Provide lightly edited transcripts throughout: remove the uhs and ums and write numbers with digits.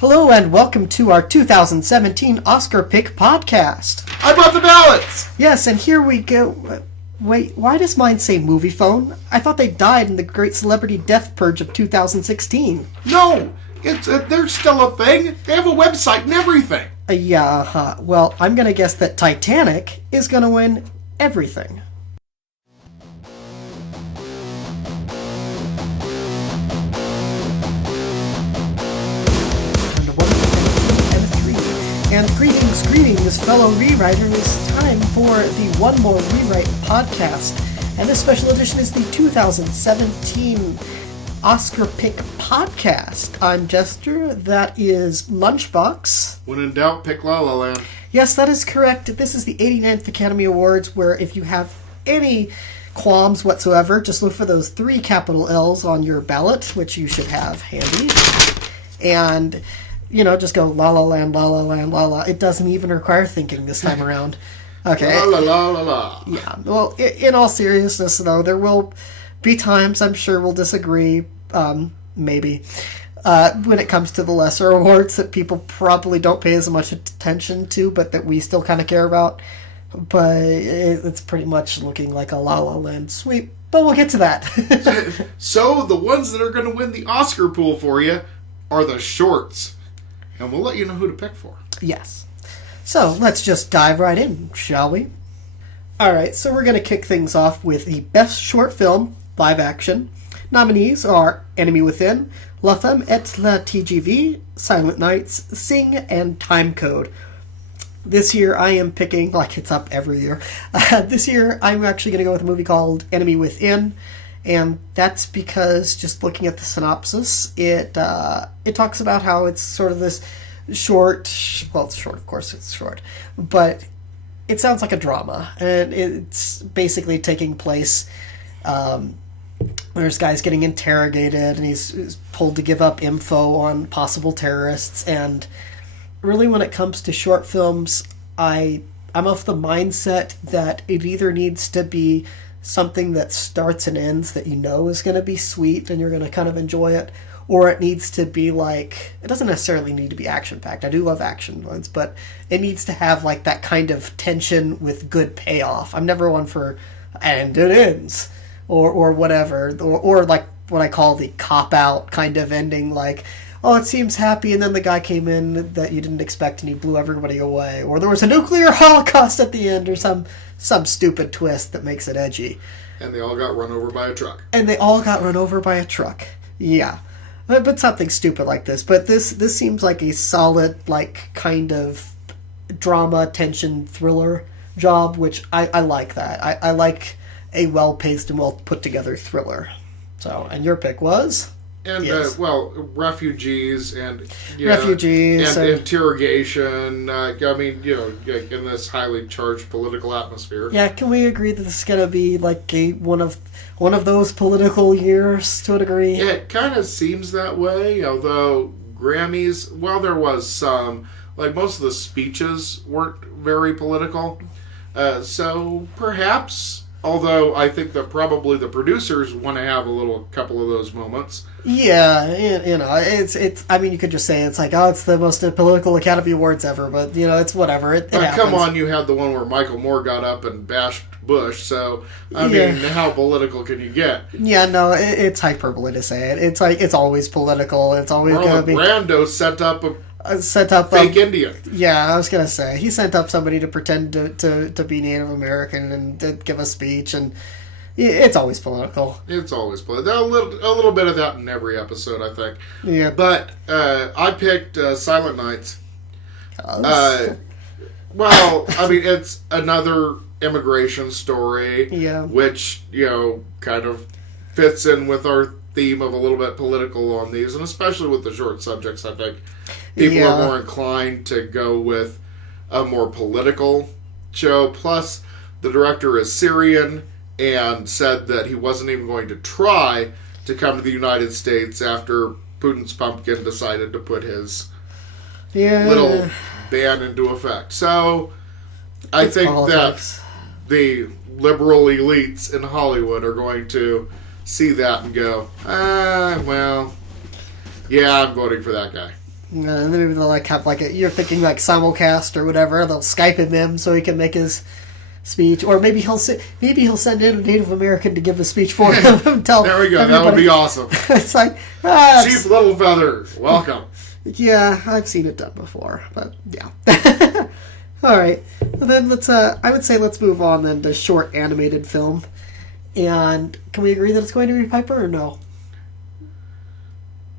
Hello and welcome to our 2017 Oscar Pick podcast. I brought the ballots! Yes, and here we go. Wait, why does mine say movie phone? I thought they died in the great celebrity death purge of 2016. No! They're still a thing. They have a website and everything. Well, I'm gonna guess that Titanic is gonna win everything. And greetings, fellow rewriters. It's time for the One More Rewrite podcast. And this special edition is the 2017 Oscar Pick podcast. I'm Jester. That is Lunchbox. When in doubt, pick La La Land. Yes, that is correct. This is the 89th Academy Awards, where if you have any qualms whatsoever, just look for those 3 capital L's on your ballot, which you should have handy. And just go La La Land, La La Land, La La. It doesn't even require thinking this time around. Okay. La La La La La. Yeah. Well, in all seriousness, though, there will be times I'm sure we'll disagree, maybe, when it comes to the lesser awards that people probably don't pay as much attention to, but that we still kind of care about. But it's pretty much looking like a La La Land sweep. But we'll get to that. So the ones that are going to win the Oscar pool for you are the shorts. And we'll let you know who to pick for. Yes. So, let's just dive right in, shall we? Alright, so we're going to kick things off with the Best Short Film, Live Action. Nominees are Enemy Within, La Femme et la TGV, Silent Nights, Sing, and Time Code. This year I am picking, like it's up every year, this year I'm actually going to go with a movie called Enemy Within. And that's because, just looking at the synopsis, it talks about how it's sort of this short, well, it's short, of course it's short, but it sounds like a drama, and it's basically taking place, there's guys getting interrogated, and he's pulled to give up info on possible terrorists, and really when it comes to short films, I'm of the mindset that it either needs to be something that starts and ends that you know is going to be sweet and you're going to kind of enjoy it, or it needs to be like, it doesn't necessarily need to be action-packed. I do love action ones, but it needs to have like that kind of tension with good payoff. I'm never one for, and it ends, or whatever, or like what I call the cop-out kind of ending, like, oh, it seems happy, and then the guy came in that you didn't expect and he blew everybody away, or there was a nuclear holocaust at the end, or some stupid twist that makes it edgy. And they all got run over by a truck. Yeah. But something stupid like this. But this seems like a solid, like, kind of drama, tension, thriller job, which I like that. I like a well-paced and well-put-together thriller. So, and your pick was? And, yes. Refugees and interrogation. In this highly charged political atmosphere. Yeah, can we agree that this is going to be like one of those political years to a degree? Yeah, it kind of seems that way, although Grammys, well, there was some, like most of the speeches weren't very political. So perhaps, although I think that probably the producers want to have a couple of those moments. Yeah, it's. I mean, you could just say it's like, oh, it's the most political Academy Awards ever, but it's whatever. It happens. Come on, you had the one where Michael Moore got up and bashed Bush, so I mean, how political can you get? Yeah, no, it's hyperbole to say it. It's like it's always political. It's always going to be. Brando set up a fake Indian. Yeah, I was gonna say he sent up somebody to pretend to be Native American and to give a speech, and it's always political. It's always political. A little bit of that in every episode, I think. Yeah, but I picked Silent Nights. Well, I mean, it's another immigration story. Yeah, which kind of fits in with our theme of a little bit political on these, and especially with the short subjects, I think people are more inclined to go with a more political show. Plus, the director is Syrian and said that he wasn't even going to try to come to the United States after Putin's pumpkin decided to put his little ban into effect. So, I think that the liberal elites in Hollywood are going to see that and go, well, yeah, I'm voting for that guy. And then maybe they'll like have like you're thinking like simulcast or whatever. They'll Skype him in so he can make his speech, or maybe he'll send in a Native American to give a speech for him. There we go. Everybody. That would be awesome. It's like Chief Littlefeather, welcome. Yeah, I've seen it done before, but yeah. All right, and then let's. I would say let's move on then to short animated film, and can we agree that it's going to be Piper or no?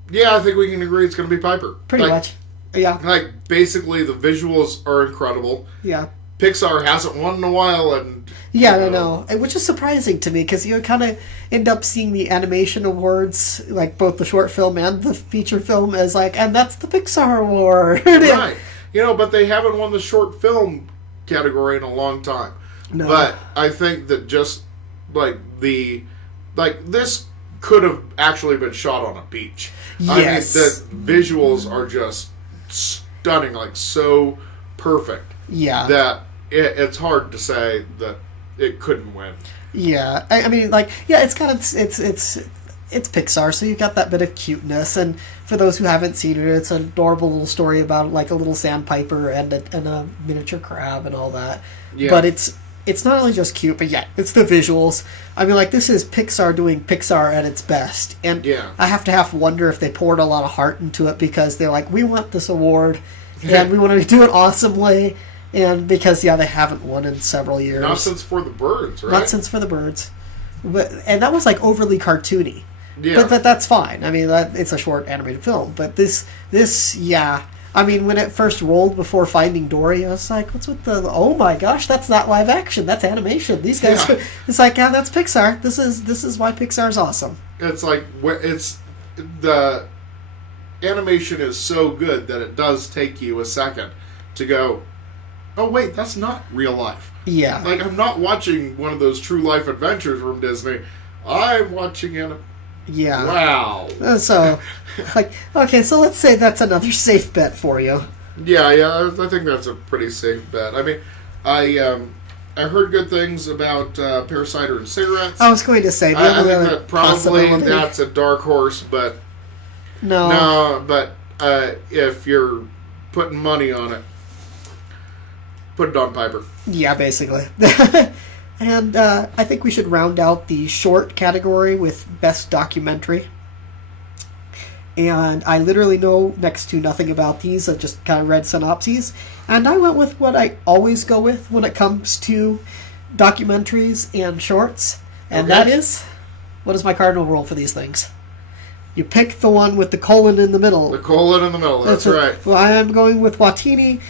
Yeah, I think we can agree it's going to be Piper. Pretty much. Yeah. Like, basically, the visuals are incredible. Yeah. Pixar hasn't won in a while, and... Yeah, I know. Which is surprising to me, because you kind of end up seeing the animation awards, like both the short film and the feature film, as like, and that's the Pixar award. Right. But they haven't won the short film category in a long time. No. But I think that just, this could have actually been shot on a beach. Yes. I mean, the visuals are just stunning, like so perfect. Yeah. That it's hard to say that it couldn't win. Yeah. I mean, it's kind of, it's Pixar, so you've got that bit of cuteness, and for those who haven't seen it, it's an adorable little story about like a little sandpiper and a miniature crab and all that. Yeah. But it's not only just cute, but yeah, it's the visuals. I mean, like, this is Pixar doing Pixar at its best. And yeah. I have to wonder if they poured a lot of heart into it, because they're like, we want this award, and we want to do it awesomely. And because, they haven't won in several years. Not since For the Birds, right? Not since For the Birds. And that was, like, overly cartoony. Yeah. But that's fine. I mean, it's a short animated film. But this, yeah... I mean, when it first rolled before Finding Dory, I was like, what's with oh my gosh, that's not live action, that's animation. These guys, it's like, yeah, that's Pixar. This is why Pixar's awesome. It's like, the animation is so good that it does take you a second to go, oh wait, that's not real life. Yeah. Like, I'm not watching one of those true life adventures from Disney. I'm watching Yeah. Wow. So, okay, so let's say that's another safe bet for you. Yeah, I think that's a pretty safe bet. I mean, I heard good things about pear cider and cigarettes. I was going to say, I think that probably that's a dark horse, but but if you're putting money on it, put it on Piper. Yeah, basically. And I think we should round out the short category with Best Documentary. And I literally know next to nothing about these. I just kind of read synopses. And I went with what I always go with when it comes to documentaries and shorts. And that is, what is my cardinal rule for these things? You pick the one with the colon in the middle. The colon in the middle, that's right. Well, I am going with Watini,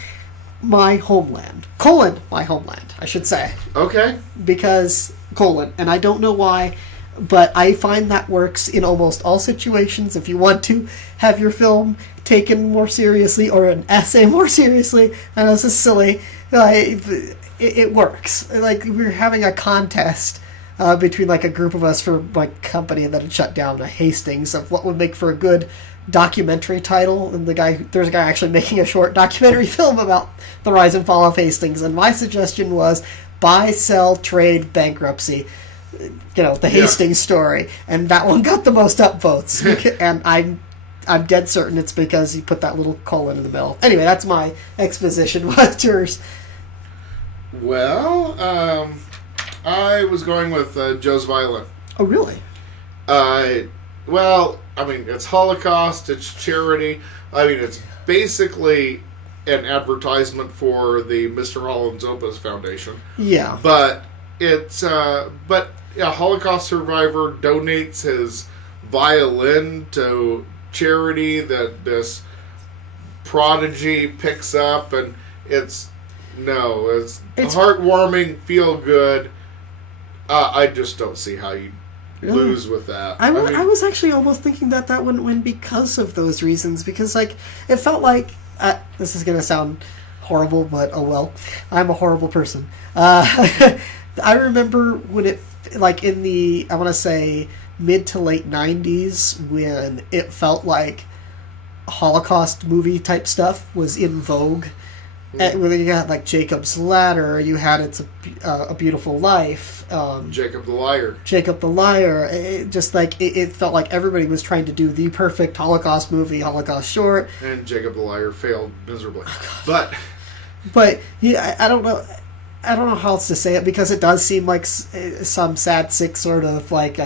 My Homeland. Colon, My Homeland, I should say. Okay. Because, colon, and I don't know why, but I find that works in almost all situations. If you want to have your film taken more seriously, or an essay more seriously, I know this is silly, it works. Like, we were having a contest between like a group of us for my company that had shut down, Hastings, of what would make for a good documentary title, and there's a guy actually making a short documentary film about the rise and fall of Hastings, and my suggestion was buy, sell, trade, bankruptcy, the Hastings story, and that one got the most upvotes. And I'm dead certain it's because he put that little colon in the middle. Anyway, that's my exposition. What's yours? Well, I was going with Joe's Violin. Oh, really? Well, I mean, it's Holocaust, it's charity. I mean, it's basically an advertisement for the Mr. Holland's Opus Foundation. Yeah. But it's, a Holocaust survivor donates his violin to charity that this prodigy picks up, and it's heartwarming, feel good. I just don't see how you lose with that. I was actually almost thinking that wouldn't win because of those reasons, because it felt like this is gonna sound horrible, but oh well, I'm a horrible person. I remember when it, like, in the, I want to say mid to late 90s, when it felt like Holocaust movie type stuff was in vogue. Well, you had like Jacob's Ladder. You had It's a Beautiful Life. Jacob the Liar. Jacob the Liar. It felt like everybody was trying to do the perfect Holocaust movie, Holocaust short. And Jacob the Liar failed miserably. But yeah, I don't know. I don't know how else to say it, because it does seem like some sad, sick sort of like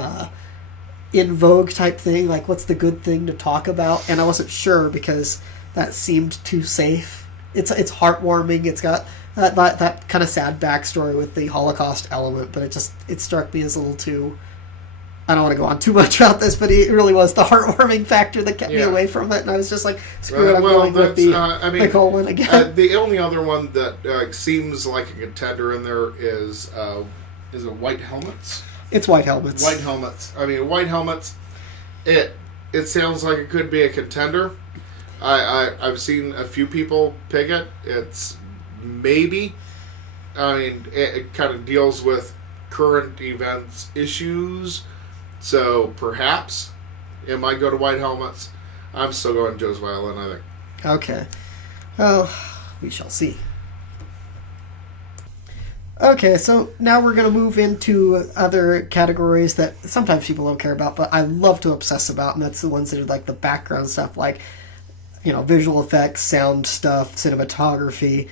in vogue type thing. Like, what's the good thing to talk about? And I wasn't sure, because that seemed too safe. It's heartwarming. It's got that kind of sad backstory with the Holocaust element, but it struck me as a little too. I don't want to go on too much about this, but it really was the heartwarming factor that kept me away from it, and I was just like, screw it, I'm going with the Nicole one again. The only other one that seems like a contender in there is it White Helmets? It's White Helmets. White Helmets. I mean, White Helmets, it sounds like it could be a contender. I've seen a few people pick it. It's maybe. I mean, it kind of deals with current events issues. So perhaps it might go to White Helmets. I'm still going Joe's Violin, I think. Okay. Well, we shall see. Okay, so now we're going to move into other categories that sometimes people don't care about, but I love to obsess about, and that's the ones that are like the background stuff, like, visual effects, sound stuff, cinematography.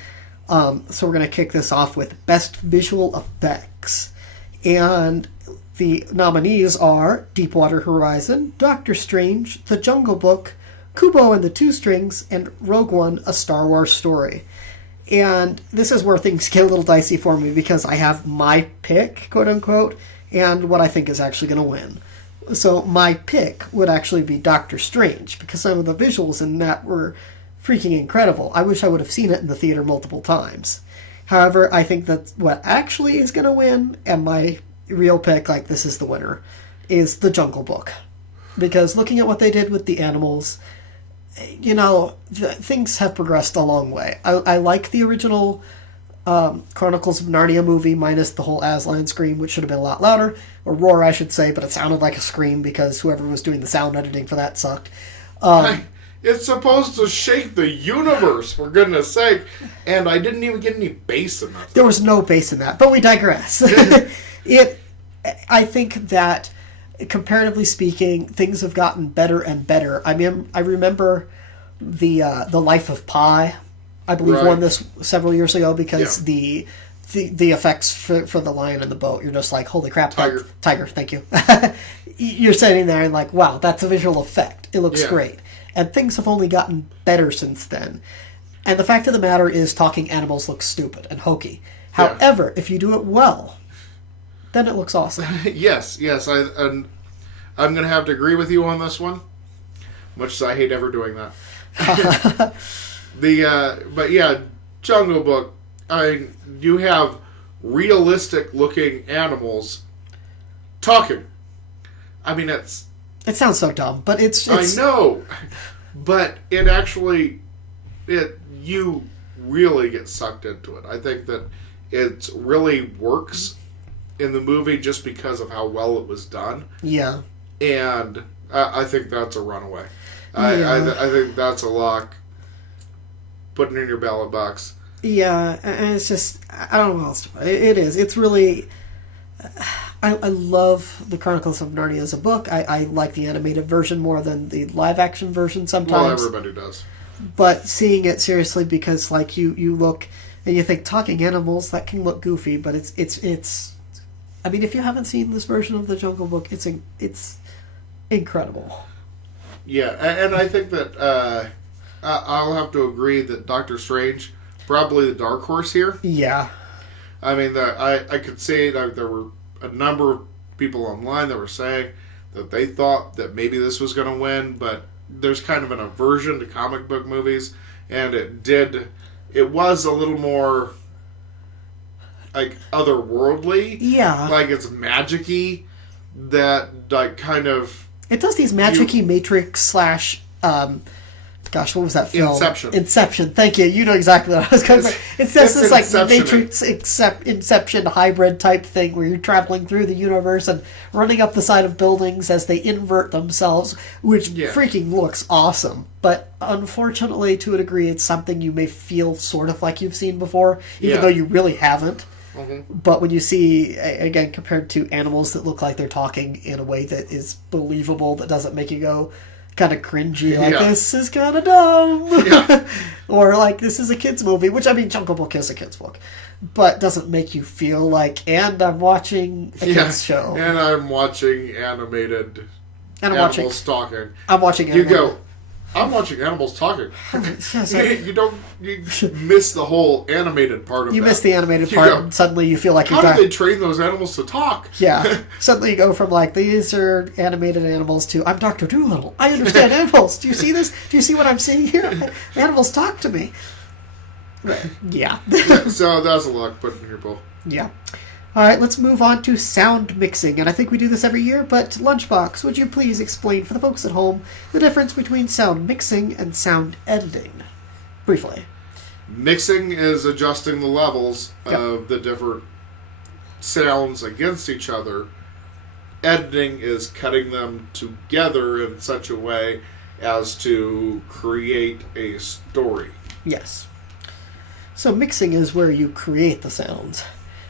So we're going to kick this off with Best Visual Effects. And the nominees are Deepwater Horizon, Doctor Strange, The Jungle Book, Kubo and the Two Strings, and Rogue One, A Star Wars Story. And this is where things get a little dicey for me, because I have my pick, quote-unquote, and what I think is actually going to win. So my pick would actually be Doctor Strange, because some of the visuals in that were freaking incredible. I wish I would have seen it in the theater multiple times. However, I think that what actually is going to win, and my real pick, like this is the winner, is The Jungle Book. Because looking at what they did with the animals, things have progressed a long way. I like the original Chronicles of Narnia movie, minus the whole Aslan scream, which should have been a lot louder, or roar I should say, but it sounded like a scream because whoever was doing the sound editing for that sucked. It's supposed to shake the universe, for goodness sake, and I didn't even get any bass in that. There was no bass in that, but we digress. I think that, comparatively speaking, things have gotten better and better. I mean, I remember the Life of Pi, I believe, won this several years ago, because the effects for the lion in the boat, you're just like, holy crap, tiger, thank you. You're sitting there and like, wow, that's a visual effect. It looks great. And things have only gotten better since then. And the fact of the matter is, talking animals look stupid and hokey. However, if you do it well, then it looks awesome. Yes. I'm going to have to agree with you on this one, much as I hate ever doing that. But yeah, Jungle Book, you have realistic looking animals talking. I mean, it sounds so dumb, but it's I know, but it actually, you really get sucked into it. I think that it really works in the movie just because of how well it was done. Yeah. And I think that's a runaway. I think that's a lock. Put it in your ballot box. Yeah, and it's just, I don't know what else to put. It is. It's really, I love the Chronicles of Narnia as a book. I like the animated version more than the live-action version sometimes. Well, everybody does. But seeing it seriously, because like you look and you think talking animals, that can look goofy, but it's I mean, if you haven't seen this version of the Jungle Book, it's incredible. Yeah, and I think that I'll have to agree that Doctor Strange, probably the dark horse here. Yeah. I mean, I could say that there were a number of people online that were saying that they thought that maybe this was going to win, but there's kind of an aversion to comic book movies, and it was a little more like otherworldly. Yeah. Like it's magic-y, that like kind of... It does these magic-y Matrix / Gosh, what was that film? Inception. Inception. Thank you. You know exactly what I was going for. It's this like Matrix Inception hybrid type thing where you're traveling through the universe and running up the side of buildings as they invert themselves, which freaking looks awesome. But unfortunately, to a degree, it's something you may feel sort of like you've seen before, even though you really haven't. Mm-hmm. But when you see, again, compared to animals that look like they're talking in a way that is believable, that doesn't make you go kind of cringy, like, this is kind of dumb. Or like, this is a kid's movie, which, I mean, Jungle Book is a kid's book, but doesn't make you feel like, and I'm watching a kid's show. And I'm watching animated animals talking. I'm watching animated. You go, I'm watching animals talking. You miss the whole animated part of You that. miss the animated part, and suddenly you feel like how did they train those animals to talk? Yeah. Suddenly you go from, like, these are animated animals to, I'm Dr. Dolittle. I understand animals. Do you see this? Do you see what I'm seeing here? Animals talk to me. Yeah. So that's a lot put in your bowl. Yeah. All right, let's move on to sound mixing. And I think we do this every year, but Lunchbox, would you please explain for the folks at home the difference between sound mixing and sound editing? Briefly. Mixing is adjusting the levels of the different sounds against each other. Editing is cutting them together in such a way as to create a story. Yes. So mixing is where you create the sounds.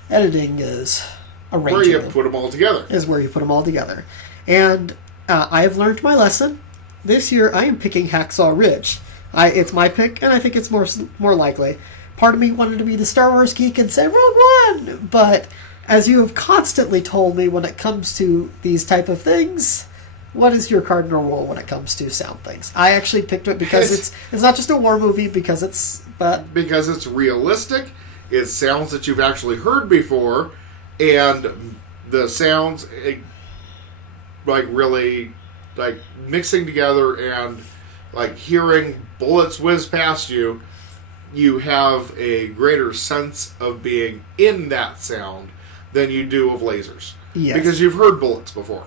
Editing is arranging where you them. put them all together. Is where you put them all together. And I have learned my lesson. This year I am picking Hacksaw Ridge. It's my pick, and I think it's more likely. Part of me wanted to be the Star Wars geek and say Rogue One, but as you have constantly told me when it comes to these type of things, what is your cardinal rule when it comes to sound things? I actually picked it because it's not just a war movie, because it's realistic. It sounds that you've actually heard before, and the sounds really mixing together, and like hearing bullets whiz past you, you have a greater sense of being in that sound than you do of lasers. Yes. Because you've heard bullets before.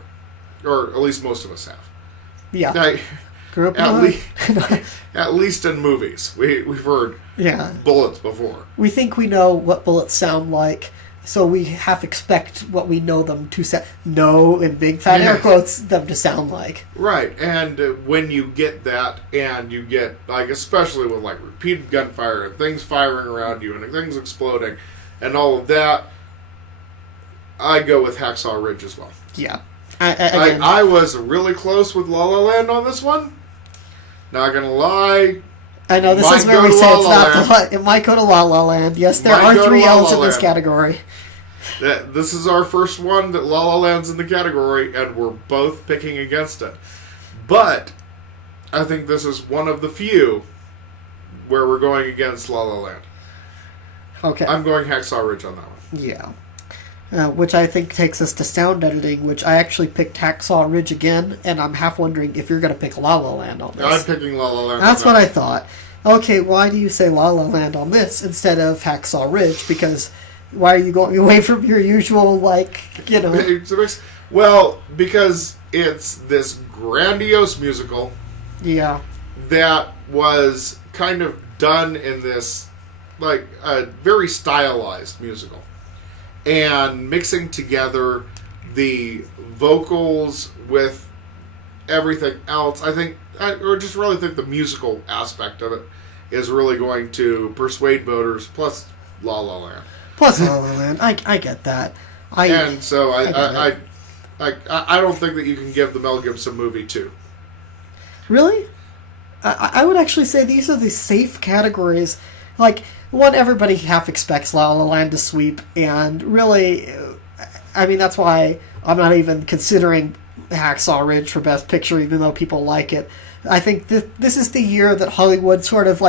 Or at least most of us have. Yeah. Grew up at least in movies. We've heard bullets before. We think we know what bullets sound like, so we half expect what we know them to sound. No, in big fat air quotes, them to sound like. Right, and when you get that, and you get, like, especially with, like, repeated gunfire and things firing around you and things exploding and all of that, I go with Hacksaw Ridge as well. Yeah. I was really close with La La Land on this one. Not gonna lie. I know, this is where we say it's not it might go to La La Land. Yes, there are 3 L's in this category. This is our first one that La La Land's in the category, and we're both picking against it. But I think this is one of the few where we're going against La La Land. Okay. I'm going Hacksaw Ridge on that one. Yeah. Which I think takes us to sound editing, which I actually picked Hacksaw Ridge again, and I'm half wondering if you're going to pick La La Land on this. I'm picking La La Land. That's what I thought. Okay, why do you say La La Land on this instead of Hacksaw Ridge? Because why are you going away from your usual, Well, because it's this grandiose musical. Yeah. That was kind of done in this, a very stylized musical. And mixing together the vocals with everything else, I just really think the musical aspect of it is really going to persuade voters, plus La La Land. Plus La La Land. I get that. I don't think that you can give the Mel Gibson movie 2. Really? I would actually say these are the safe categories. One, everybody half expects La La Land to sweep, and really, that's why I'm not even considering Hacksaw Ridge for Best Picture, even though people like it. I think this is the year that Hollywood sort of,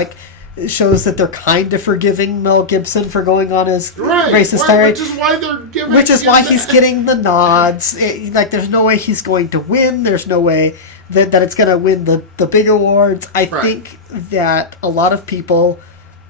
shows that they're kind of forgiving Mel Gibson for going on his racist tirade. Which is why they're giving Which is why he's getting the nods. There's no way he's going to win. There's no way that it's going to win the big awards. I think that a lot of people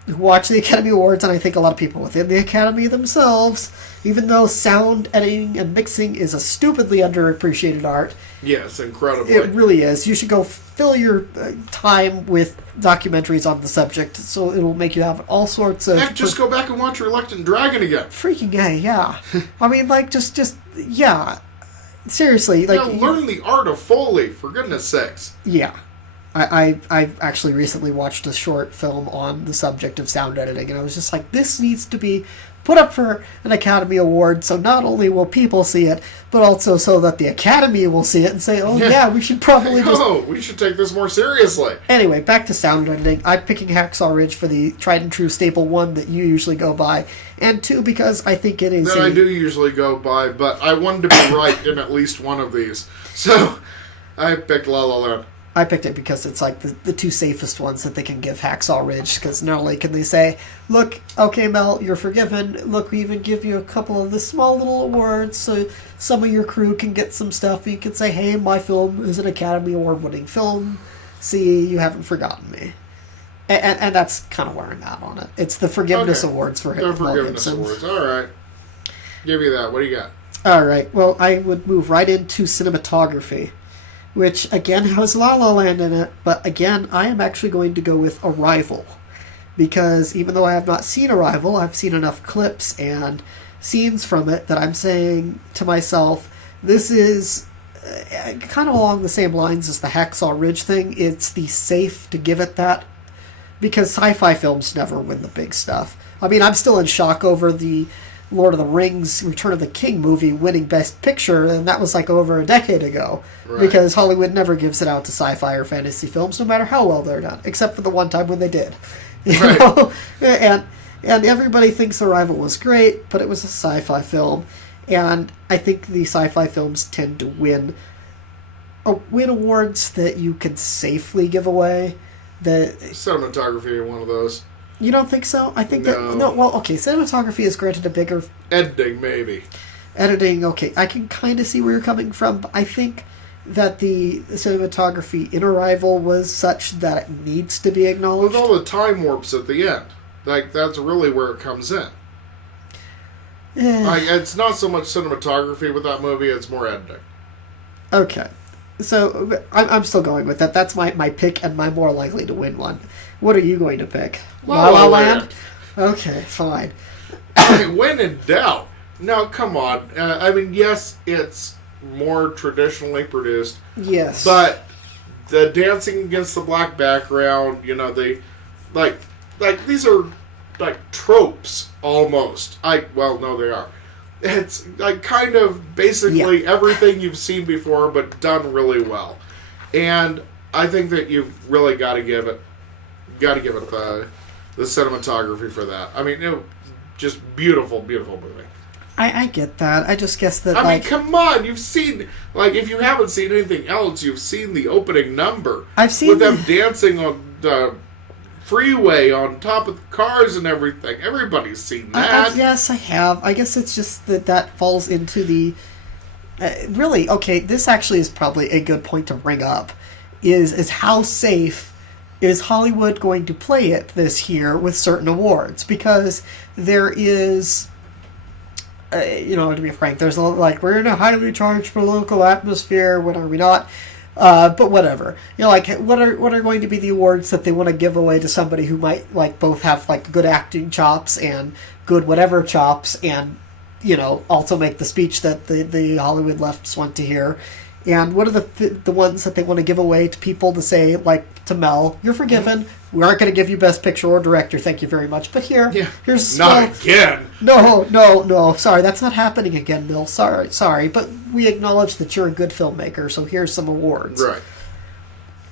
who watch the Academy Awards, and I think a lot of people within the Academy themselves, even though sound editing and mixing is a stupidly underappreciated art. Yes, incredibly. It really is. You should go fill your time with documentaries on the subject, so it'll make you have all sorts of... Heck, just go back and watch Reluctant Dragon again. Freaking gay, yeah. I mean, like, just, yeah. Seriously, like... learn the art of Foley, for goodness sakes. Yeah. I've actually recently watched a short film on the subject of sound editing, and I was just like, this needs to be put up for an Academy Award, so not only will people see it, but also so that the Academy will see it and say, oh yeah, we should probably just... Oh, we should take this more seriously. Anyway, back to sound editing. I'm picking Hacksaw Ridge for the tried and true staple, one, that you usually go by, and two, because I think it is... That I do usually go by, but I wanted to be right in at least one of these. So, I picked La La Land. I picked it because it's like the two safest ones that they can give Hacksaw Ridge, because not only can they say, look, okay, Mel, you're forgiven. Look, we even give you a couple of the small little awards so some of your crew can get some stuff. You can say, hey, my film is an Academy Award-winning film. See, you haven't forgotten me. And that's kind of where I'm at on it. It's the Forgiveness Awards for him. The Forgiveness Awards, all right. Give you that. What do you got? All right, well, I would move right into cinematography, which, again, has La La Land in it, but, again, I am actually going to go with Arrival, because even though I have not seen Arrival, I've seen enough clips and scenes from it that I'm saying to myself, this is kind of along the same lines as the Hacksaw Ridge thing. It's the safe to give it that, because sci-fi films never win the big stuff. I mean, I'm still in shock over the Lord of the Rings Return of the King movie winning Best Picture, and that was like over a decade ago. Right. Because Hollywood never gives it out to sci-fi or fantasy films, no matter how well they're done, except for the one time when they did. You know? And everybody thinks Arrival was great, but it was a sci-fi film, and I think the sci-fi films tend to win awards that you can safely give away. Cinematography are one of those. You don't think so? I think cinematography is granted a bigger... Editing, maybe. Editing, okay. I can kind of see where you're coming from, but I think that the cinematography in Arrival was such that it needs to be acknowledged. With all the time warps at the end. Like, that's really where it comes in. Like, it's not so much cinematography with that movie, it's more editing. Okay. So, I'm still going with that. That's my pick and my more likely to win one. What are you going to pick? La La Land? Okay, fine. When in doubt. No, come on. I mean, yes, it's more traditionally produced. Yes. But the dancing against the black background, you know, like these are like tropes almost. Well, no, they are. It's like kind of basically everything you've seen before, but done really well. And I think that you've really got to give it the cinematography for that. I mean, just beautiful, beautiful movie. I get that. I just guess that. I mean, come on! You've seen, like, if you haven't seen anything else, you've seen the opening number. I've seen with them dancing on the freeway on top of the cars and everything. Everybody's seen that. Yes, I have. I guess it's just that falls into the... really, okay, this actually is probably a good point to bring up, is how safe is Hollywood going to play it this year with certain awards? Because there is... to be frank, there's a lot, like, we're in a highly charged political atmosphere, when are we not? But whatever. Like, what are going to be the awards that they want to give away to somebody who might, like, both have, like, good acting chops and good whatever chops, and, also make the speech that the Hollywood lefts want to hear? And what are the ones that they want to give away to people to say, like, to Mel, you're forgiven, we aren't going to give you Best Picture or Director, thank you very much, but here's... Not again! No, sorry, that's not happening again, Mel, sorry, but we acknowledge that you're a good filmmaker, so here's some awards. Right.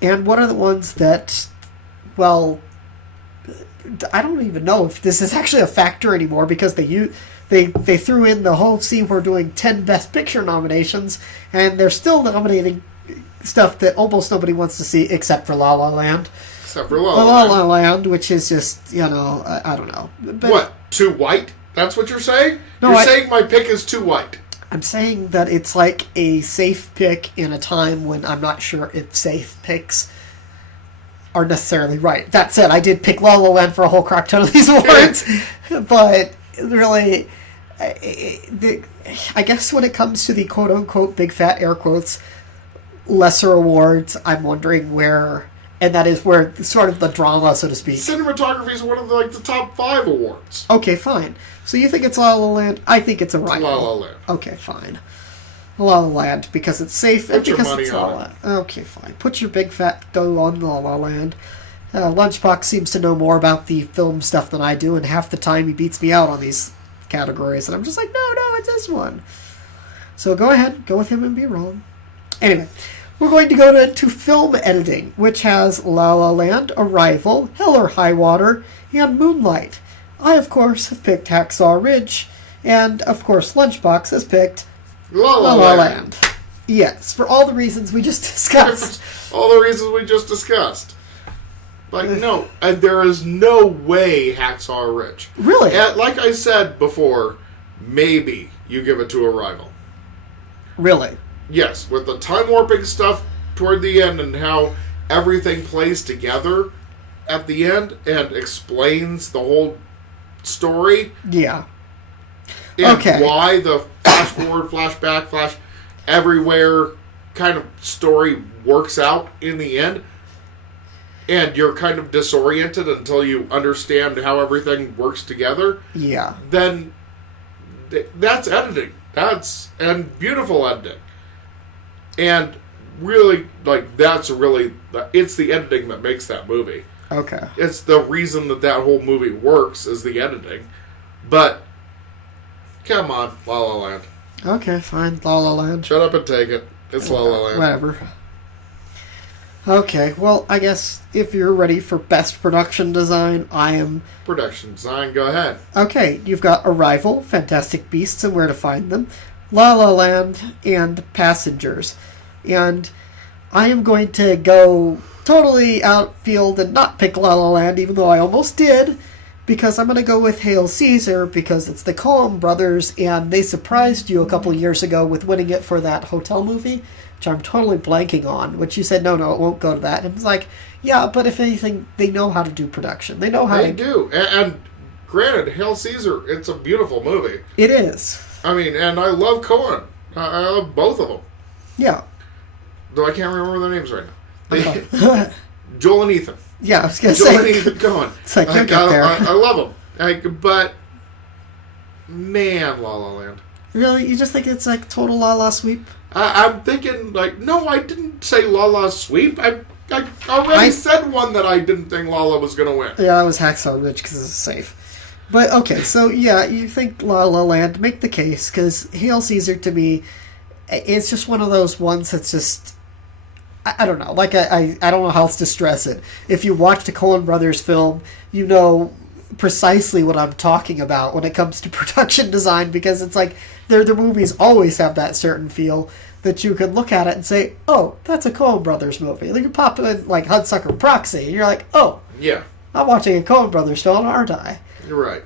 And what are the ones that, well, I don't even know if this is actually a factor anymore, because they threw in the whole scene we're doing 10 Best Picture nominations, and they're still nominating stuff that almost nobody wants to see except for La La Land. Except for La La Land, which is just, I don't know. But what? Too white? That's what you're saying? No, you're saying my pick is too white. I'm saying that it's like a safe pick in a time when I'm not sure if safe picks are necessarily right. That said, I did pick La La Land for a whole crap ton of these awards, but really, I guess when it comes to the quote-unquote big fat air quotes lesser awards, I'm wondering where, and that is where sort of the drama, so to speak. Cinematography is one of the top 5 awards. Okay, fine. So you think it's La La Land? I think it's Arrival. It's La La Land. Okay, fine. La La Land, because it's safe and Put because your money it's La La on Land. Okay, fine. Put your big fat dough on La La Land. Lunchbox seems to know more about the film stuff than I do, and half the time he beats me out on these categories, and I'm just like, no, it's this one. So go ahead, go with him and be wrong. Anyway, we're going to go to film editing, which has La La Land, Arrival, Hell or High Water, and Moonlight. I, of course, have picked Hacksaw Ridge, and, of course, Lunchbox has picked La La Land. Yes, for all the reasons we just discussed. All the reasons we just discussed. No, there is no way Hacksaw Ridge. Really? And like I said before, maybe you give it to Arrival. Really? Yes, with the time warping stuff toward the end and how everything plays together at the end and explains the whole story. Yeah. And okay. Why the flash forward, flash back, flash everywhere kind of story works out in the end. And you're kind of disoriented until you understand how everything works together. Yeah. Then that's editing. And beautiful editing. And really, it's the editing that makes that movie. Okay. It's the reason that whole movie works is the editing. But, come on, La La Land. Okay, fine, La La Land. Shut up and take it. It's La La Land. Whatever. Okay, well, I guess if you're ready for best production design, I am... Production design, go ahead. Okay, you've got Arrival, Fantastic Beasts and Where to Find Them, La La Land, and Passengers. And I am going to go totally outfield and not pick La La Land, even though I almost did, because I'm going to go with Hail Caesar, because it's the Coen brothers, and they surprised you a couple years ago with winning it for that hotel movie, which I'm totally blanking on, which you said, no, it won't go to that. And it's like, yeah, but if anything, they know how to do production. They know how They do. And granted, Hail Caesar, it's a beautiful movie. It is. I mean, and I love Coen. I love both of them. Yeah. Though I can't remember their names right now. Okay. Joel and Ethan. Yeah, I was going to Joel say. and Ethan Coen. It's like, you'll get there. I love them. But, man, La La Land. Really? You just think it's like total La La sweep? I'm thinking, no, I didn't say La La sweep. I already said one that I didn't think La La was going to win. Yeah, that was Hacksaw Ridge because it's safe. But, okay, so, yeah, you think La La Land, make the case, because Hail Caesar, to me, it's just one of those ones that's just... I don't know. Like, I don't know how else to stress it. If you watch the Coen Brothers film, you know precisely what I'm talking about when it comes to production design, because it's like their movies always have that certain feel that you can look at it and say, oh, that's a Coen Brothers movie. You can pop in, like, Hudsucker Proxy, and you're like, oh, yeah, I'm watching a Coen Brothers film, aren't I? You're right.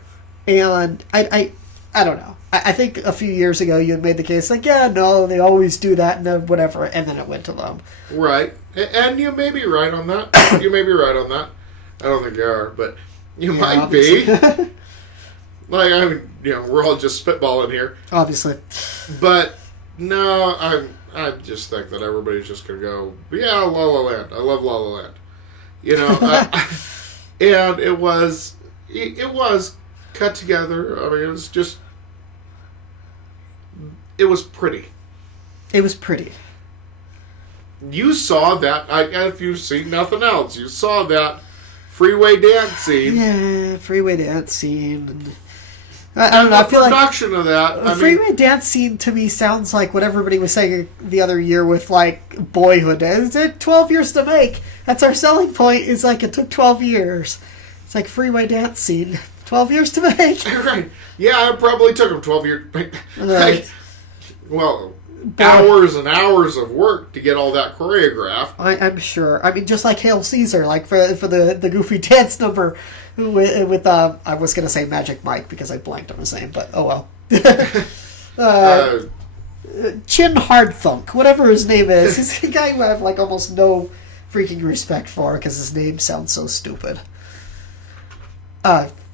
And I don't know. I think a few years ago you had made the case, like, yeah, no, they always do that, and whatever, and then it went to them. Right. And you may be right on that. You may be right on that. I don't think you are, but you might obviously. be. I mean, we're all just spitballing here. Obviously. But, no, I just think that everybody's just going to go, yeah, La La Land. I love La La Land. And it was cut together. I mean, it was just... It was pretty. It was pretty. You saw that. If you've seen nothing else, you saw that freeway dance scene. Yeah, freeway dance scene. I don't know. I feel production of that. The freeway dance scene to me sounds like what everybody was saying the other year with like Boyhood. It took 12 years to make. That's our selling point. Is like it took 12 years. It's like freeway dance scene. 12 years to make. Right. Yeah, it probably took them 12 years. Right. Well, hours and hours of work to get all that choreographed. I'm sure. I mean, just like Hail Caesar, like for the goofy dance number with I was going to say Magic Mike because I blanked on his name, but oh well. Chin Hard Thunk, whatever his name is. He's a guy who I have like almost no freaking respect for because his name sounds so stupid.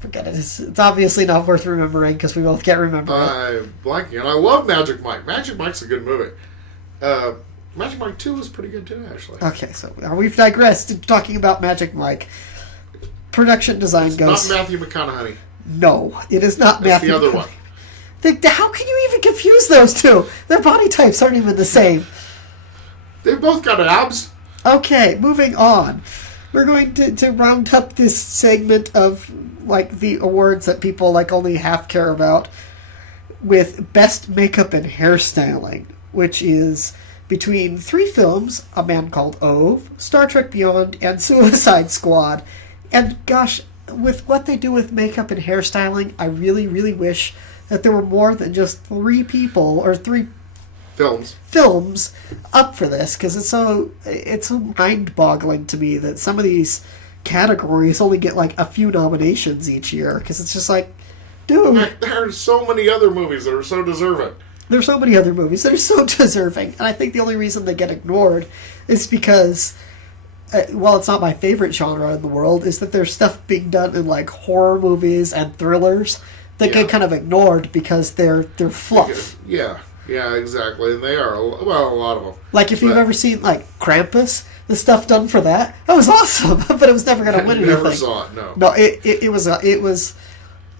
Forget it. It's obviously not worth remembering because we both can't remember it. I'm blanking, and I love Magic Mike. Magic Mike's a good movie. Magic Mike 2 was pretty good too, actually. Okay, so now we've digressed to talking about Magic Mike. Production design goes... Not Matthew McConaughey. No, it is not That's Matthew the other McConaughey. one. How can you even confuse those two? Their body types aren't even the same. They've both got abs. Okay, moving on. We're going to round up this segment of like the awards that people like only half care about with Best Makeup and Hairstyling, which is between 3 films, A Man Called Ove, Star Trek Beyond, and Suicide Squad. And gosh, with what they do with makeup and hairstyling, I really, really wish that there were more than just 3 people or 3 films up for this, because it's so mind-boggling to me that some of these categories only get like a few nominations each year, because it's just like, dude, there are so many other movies that are so deserving. There's so many other movies that are so deserving, and I think the only reason they get ignored is because, while it's not my favorite genre in the world, is that there's stuff being done in like horror movies and thrillers that get kind of ignored because they're fluff. Yeah, exactly, and they are a lot of them. Like if you've ever seen like Krampus, the stuff done for that was awesome, but it was never going to win anything. Never saw it. No. No, it was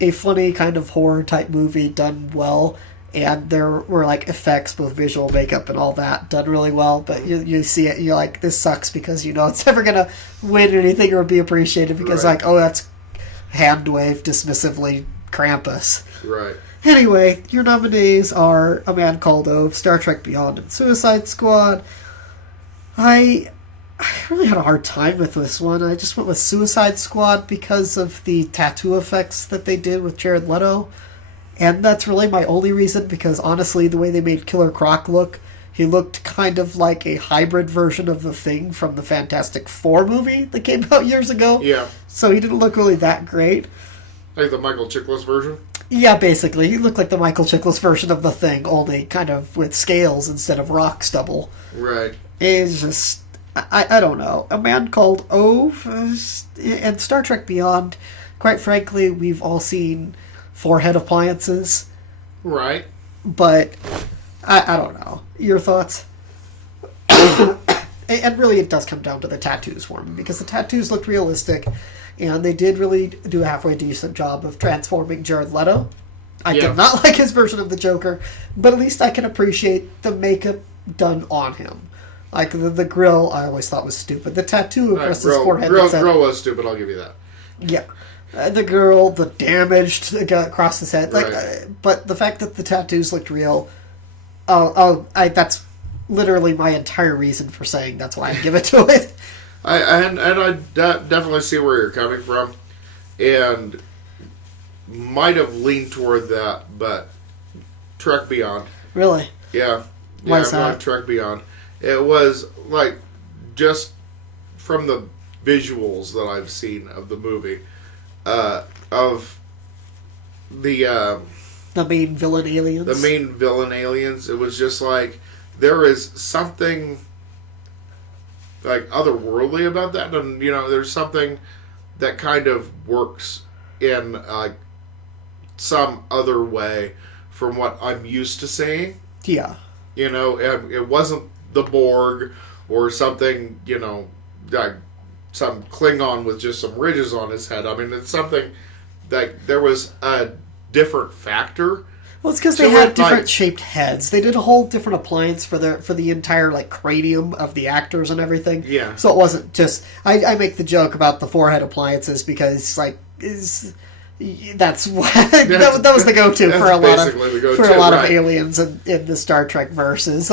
a funny kind of horror type movie done well. And there were like effects, both visual, makeup, and all that done really well. But you see it, and you're like, this sucks because you know it's never gonna win anything or be appreciated because like, oh, that's hand waved dismissively Krampus. Right. Anyway, your nominees are A Man Called Ove, Star Trek Beyond, and Suicide Squad. I really had a hard time with this one. I just went with Suicide Squad because of the tattoo effects that they did with Jared Leto. And that's really my only reason, because honestly, the way they made Killer Croc look, he looked kind of like a hybrid version of the Thing from the Fantastic Four movie that came out years ago. Yeah. So he didn't look really that great. Like the Michael Chiklis version? Yeah, basically. He looked like the Michael Chiklis version of the Thing, only kind of with scales instead of rock stubble. Right. It's just... I don't know. A Man Called Ove and Star Trek Beyond, quite frankly, we've all seen forehead appliances. Right. But I don't know. Your thoughts? And really it does come down to the tattoos for me, because the tattoos looked realistic and they did really do a halfway decent job of transforming Jared Leto. I did not like his version of the Joker, but at least I can appreciate the makeup done on him. Like the grill, I always thought was stupid. The tattoo across his forehead. Grill was stupid, I'll give you that. Yeah. The girl, the damage across his head. But the fact that the tattoos looked real, that's literally my entire reason for saying that's why I give it to it. I definitely see where you're coming from, and might have leaned toward that, but Trek Beyond. Really? Yeah. Why is that? Trek Beyond. It was like just from the visuals that I've seen of the movie, of the main villain aliens. The main villain aliens. It was just like there is something like otherworldly about that, and there's something that kind of works in like some other way from what I'm used to seeing. Yeah. It wasn't the Borg or something, like some Klingon with just some ridges on his head. I mean, it's something that there was a different factor. Well, it's because they had different shaped heads. They did a whole different appliance for the entire like cranium of the actors and everything. Yeah. So it wasn't just. I make the joke about the forehead appliances because that's what that was the go-to for a lot of aliens in the Star Trek verses.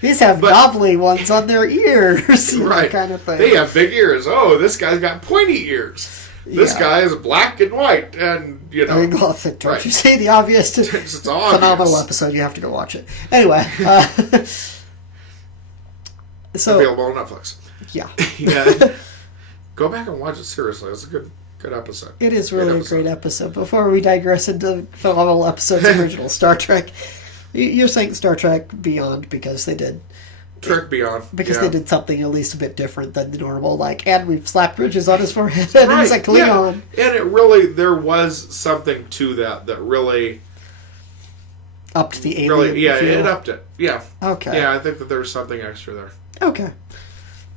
These have knobbly ones on their ears, right? Kind of thing. They have big ears. Oh, this guy's got pointy ears. This guy is black and white, and Don't you say the obvious? It's phenomenal episode. You have to go watch it. Anyway, so available on Netflix. Yeah. Yeah. Go back and watch it seriously. It's a good episode. It is really a great episode. Before we digress into phenomenal episodes of original Star Trek, you're saying Star Trek Beyond because they did Trick Beyond. Because yeah. they did something at least a bit different than the normal, like, and we've slapped ridges on his forehead, and he's like Leon. Yeah. And it really, there was something to that really... Upped the alien really, yeah, feel. it upped it. Yeah. Okay. Yeah, I think that there was something extra there. Okay.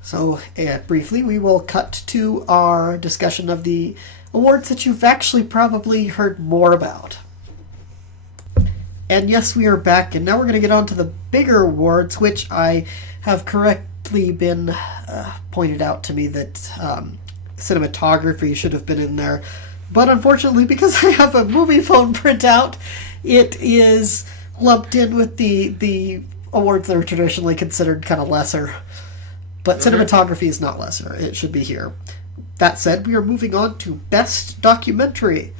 So, briefly, we will cut to our discussion of the awards that you've actually probably heard more about. And yes, we are back, and now we're going to get on to the bigger awards, which I have correctly been pointed out to me that cinematography should have been in there. But unfortunately, because I have a movie phone printout, it is lumped in with the awards that are traditionally considered kind of lesser. But cinematography is not lesser. It should be here. That said, we are moving on to Best Documentary.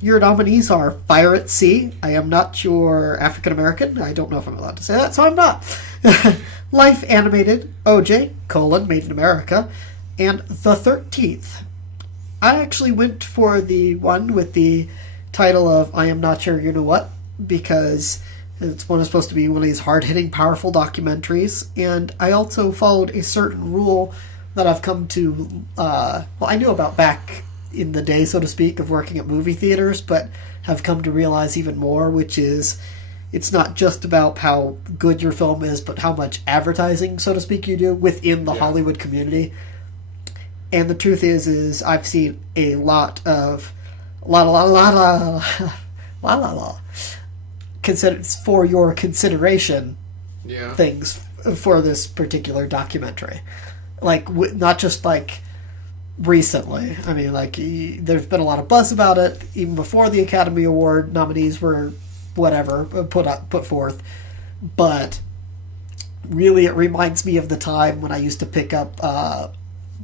Your nominees are Fire at Sea, I Am Not Your African American. I don't know if I'm allowed to say that, so I'm not. Life Animated, OJ, Made in America, and The 13th. I actually went for the one with the title of I Am Not Your You-Know-What, because it's supposed to be one of these hard-hitting, powerful documentaries, and I also followed a certain rule that I've come to, I knew about back in the day, so to speak, of working at movie theaters, but have come to realize even more, which is it's not just about how good your film is, but how much advertising, so to speak, you do within the Hollywood community. And the truth is I've seen a lot of for your consideration things for this particular documentary. Like, not just like recently. I mean, like, there's been a lot of buzz about it even before the Academy Award nominees were put forth, but really it reminds me of the time when I used to pick up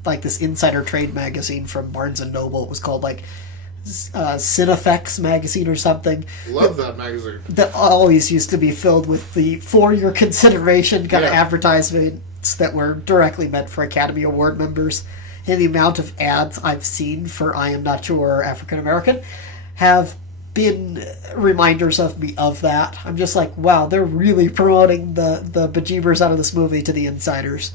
like this insider trade magazine from Barnes and Noble. It was called like Cinefex magazine or something. Love that magazine. That always used to be filled with the for your consideration kind of advertisements that were directly meant for Academy Award members. And the amount of ads I've seen for I Am Not Your African American have been reminders of me of that. I'm just like, wow, they're really promoting the bejeebers out of this movie to the insiders.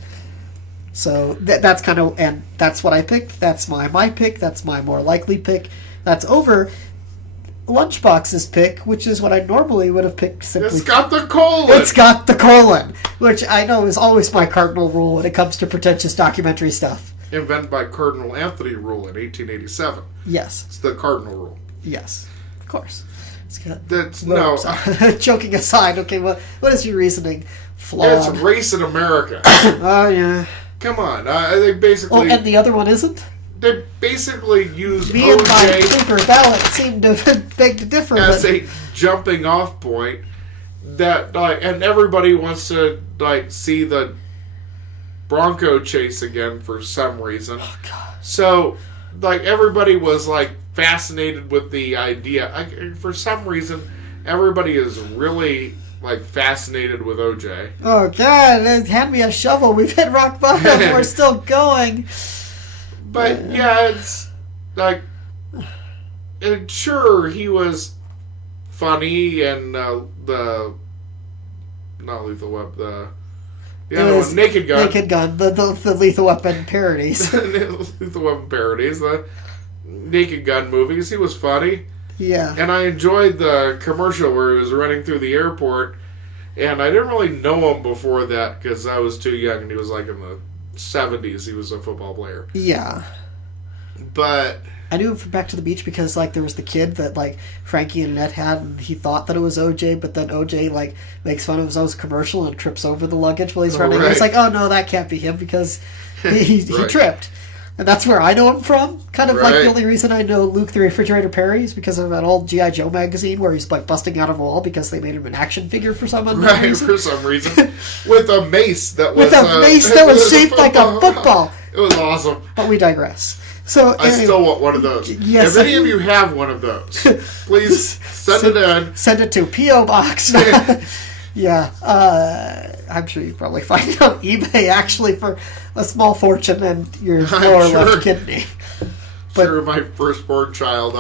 So that's kind of, and that's what I picked. That's my pick. That's my more likely pick. That's over Lunchbox's pick, which is what I normally would have picked simply. It's got the colon! It's got the colon! Which I know is always my cardinal rule when it comes to pretentious documentary stuff. Invented by Cardinal Anthony Rule in 1887. Yes. It's the cardinal rule. Yes, of course. Joking aside, okay, what is your reasoning? Flawed. It's race in America. Oh, yeah. Come on. They basically... Oh, and the other one isn't? They basically use Me and my paper ballot seem to beg to differ. As a jumping off point that, and everybody wants to, see the Bronco chase again for some reason. Oh, God. So, everybody was, fascinated with the idea. For some reason, everybody is really, fascinated with OJ. Oh, God, hand me a shovel. We've hit rock bottom. We're still going. But, yeah, it's, and sure, he was funny, and not Lethal Weapon, the other one, Naked Gun. Naked Gun, the Lethal Weapon parodies. Lethal Weapon parodies, the Naked Gun movies. He was funny. Yeah. And I enjoyed the commercial where he was running through the airport, and I didn't really know him before that because I was too young, and he was in the 70s. He was a football player. Yeah. But I knew him from Back to the Beach because there was the kid that Frankie and Annette had, and he thought that it was OJ, but then OJ makes fun of his own commercial and trips over the luggage while he's running. Right. It's like, oh no, that can't be him because he tripped. And that's where I know him from. Kind of the only reason I know Luke the Refrigerator Perry is because of an old G.I. Joe magazine where he's busting out of a wall because they made him an action figure for some reason. Right, for some reason. With a mace that was shaped like a football. It was awesome. But we digress. So I still want one of those. Yes, if any of you have one of those, please send it in. Send it to P.O. Box. Yeah. I'm sure you can probably find it on eBay, actually, for a small fortune and your lower left kidney. But my firstborn child.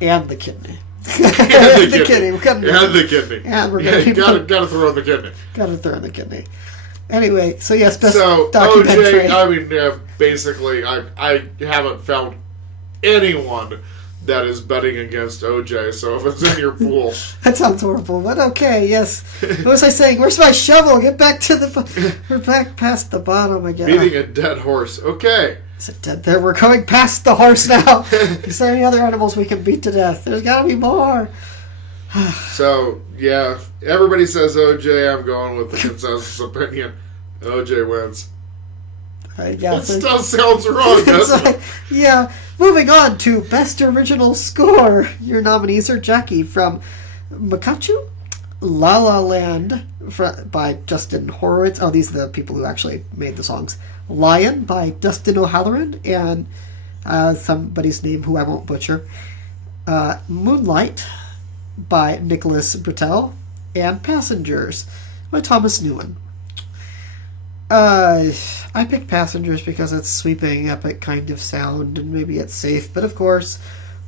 And the kidney. And the kidney. And the kidney. And we're going to gotta throw in the kidney. Gotta throw in the kidney. Anyway, so yes, best So documentary. OJ, I mean, basically, I haven't found anyone that is betting against OJ. So if it's in your pool, That sounds horrible, but okay, yes. What was I saying? Where's my shovel? Get back to the... We're back past the bottom again. beating a dead horse. Okay. Is it dead there? We're going past the horse now. Is there any other animals we can beat to death? There's got to be more. So yeah, everybody says OJ. I'm going with the consensus opinion. OJ wins. Yeah, It still sounds wrong, doesn't it? Yeah. Moving on to Best Original Score. Your nominees are Jackie from Makachu, La La Land by Justin Horowitz. Oh, these are the people who actually made the songs. Lion by Dustin O'Halloran and somebody's name who I won't butcher. Moonlight by Nicholas Britell, and Passengers by Thomas Newen. I picked Passengers because it's sweeping, epic kind of sound, and maybe it's safe. But of course,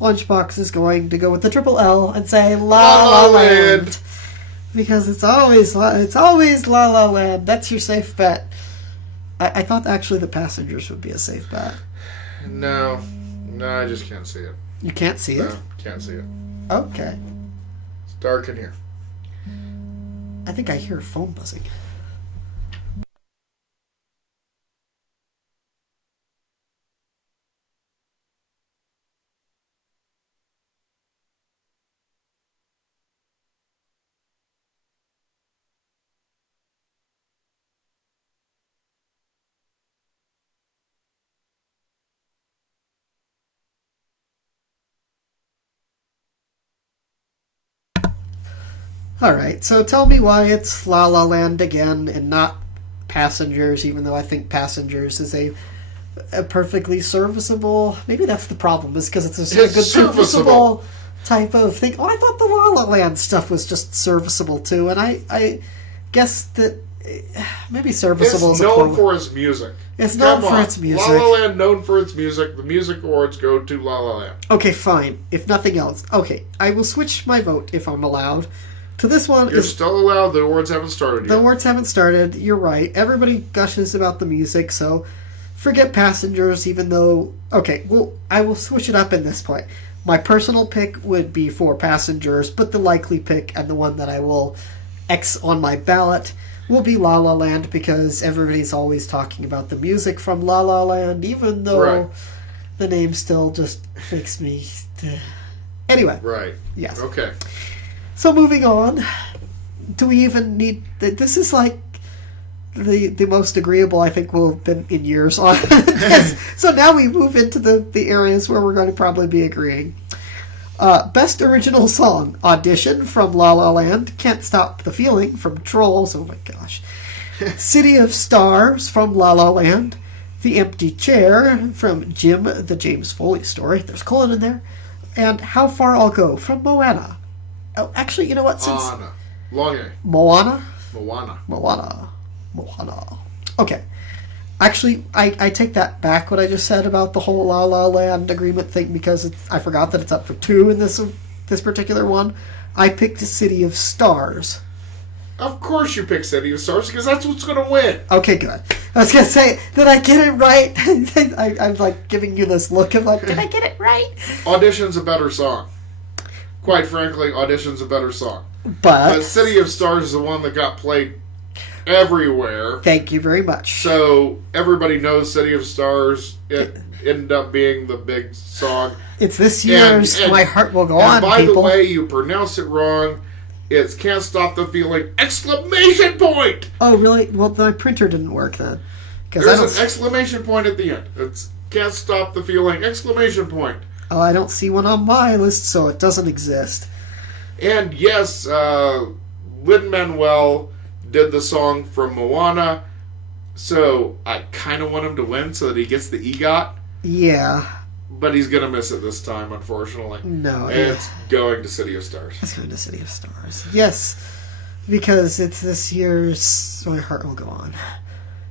Lunchbox is going to go with the triple L and say La La Land, because it's always La La Land. That's your safe bet. I thought actually the Passengers would be a safe bet. No, I just can't see it. You can't see it? No, can't see it. Okay. It's dark in here. I think I hear a phone buzzing. Alright, so tell me why it's La La Land again and not Passengers, even though I think Passengers is a perfectly serviceable... Maybe that's the problem, is because it's a good serviceable type of thing. Oh, I thought the La La Land stuff was just serviceable too, and I guess that maybe serviceable It's is a known for its music. It's known for its music. La La Land known for its music. The music awards go to La La Land. Okay, fine. If nothing else. Okay, I will switch my vote if I'm allowed. To this one, You're still allowed. The awards haven't started yet. The awards haven't started. You're right. Everybody gushes about the music, so forget Passengers, even though... Okay, well, I will switch it up in this point. My personal pick would be for Passengers, but the likely pick and the one that I will X on my ballot will be La La Land, because everybody's always talking about the music from La La Land, even though the name still just makes me... Anyway. Right. Yes. Okay. So moving on, do we even need... This is like the most agreeable I think we'll have been in years on this. So now we move into the areas where we're going to probably be agreeing. Best Original Song, Audition from La La Land, Can't Stop the Feeling from Trolls, oh my gosh, City of Stars from La La Land, The Empty Chair from Jim the James Foley Story, there's colon in there, and How Far I'll Go from Moana. Oh, actually, you know what? Since Moana. Okay. Actually, I take that back, what I just said about the whole La La Land agreement thing, because I forgot that it's up for 2 in this particular one. I picked City of Stars. Of course you pick City of Stars, because that's what's going to win. Okay, good. I was going to say, did I get it right? I'm like giving you this look of like, did I get it right? Audition's a better song. Quite frankly, Audition's a better song. But City of Stars is the one that got played everywhere. Thank you very much. So everybody knows City of Stars. It ended up being the big song. It's this year's My Heart Will Go On, by people. the way, you pronounce it wrong. It's Can't Stop the Feeling! Exclamation point! Oh, really? Well, my printer didn't work then. There's an exclamation point at the end. It's Can't Stop the Feeling! Exclamation point. Oh, I don't see one on my list, so it doesn't exist. And yes, Lin-Manuel did the song from Moana, so I kind of want him to win so that he gets the EGOT. Yeah. But he's going to miss it this time, unfortunately. No. It's going to City of Stars. It's going to City of Stars. Yes, because it's this year's My Heart Will Go On.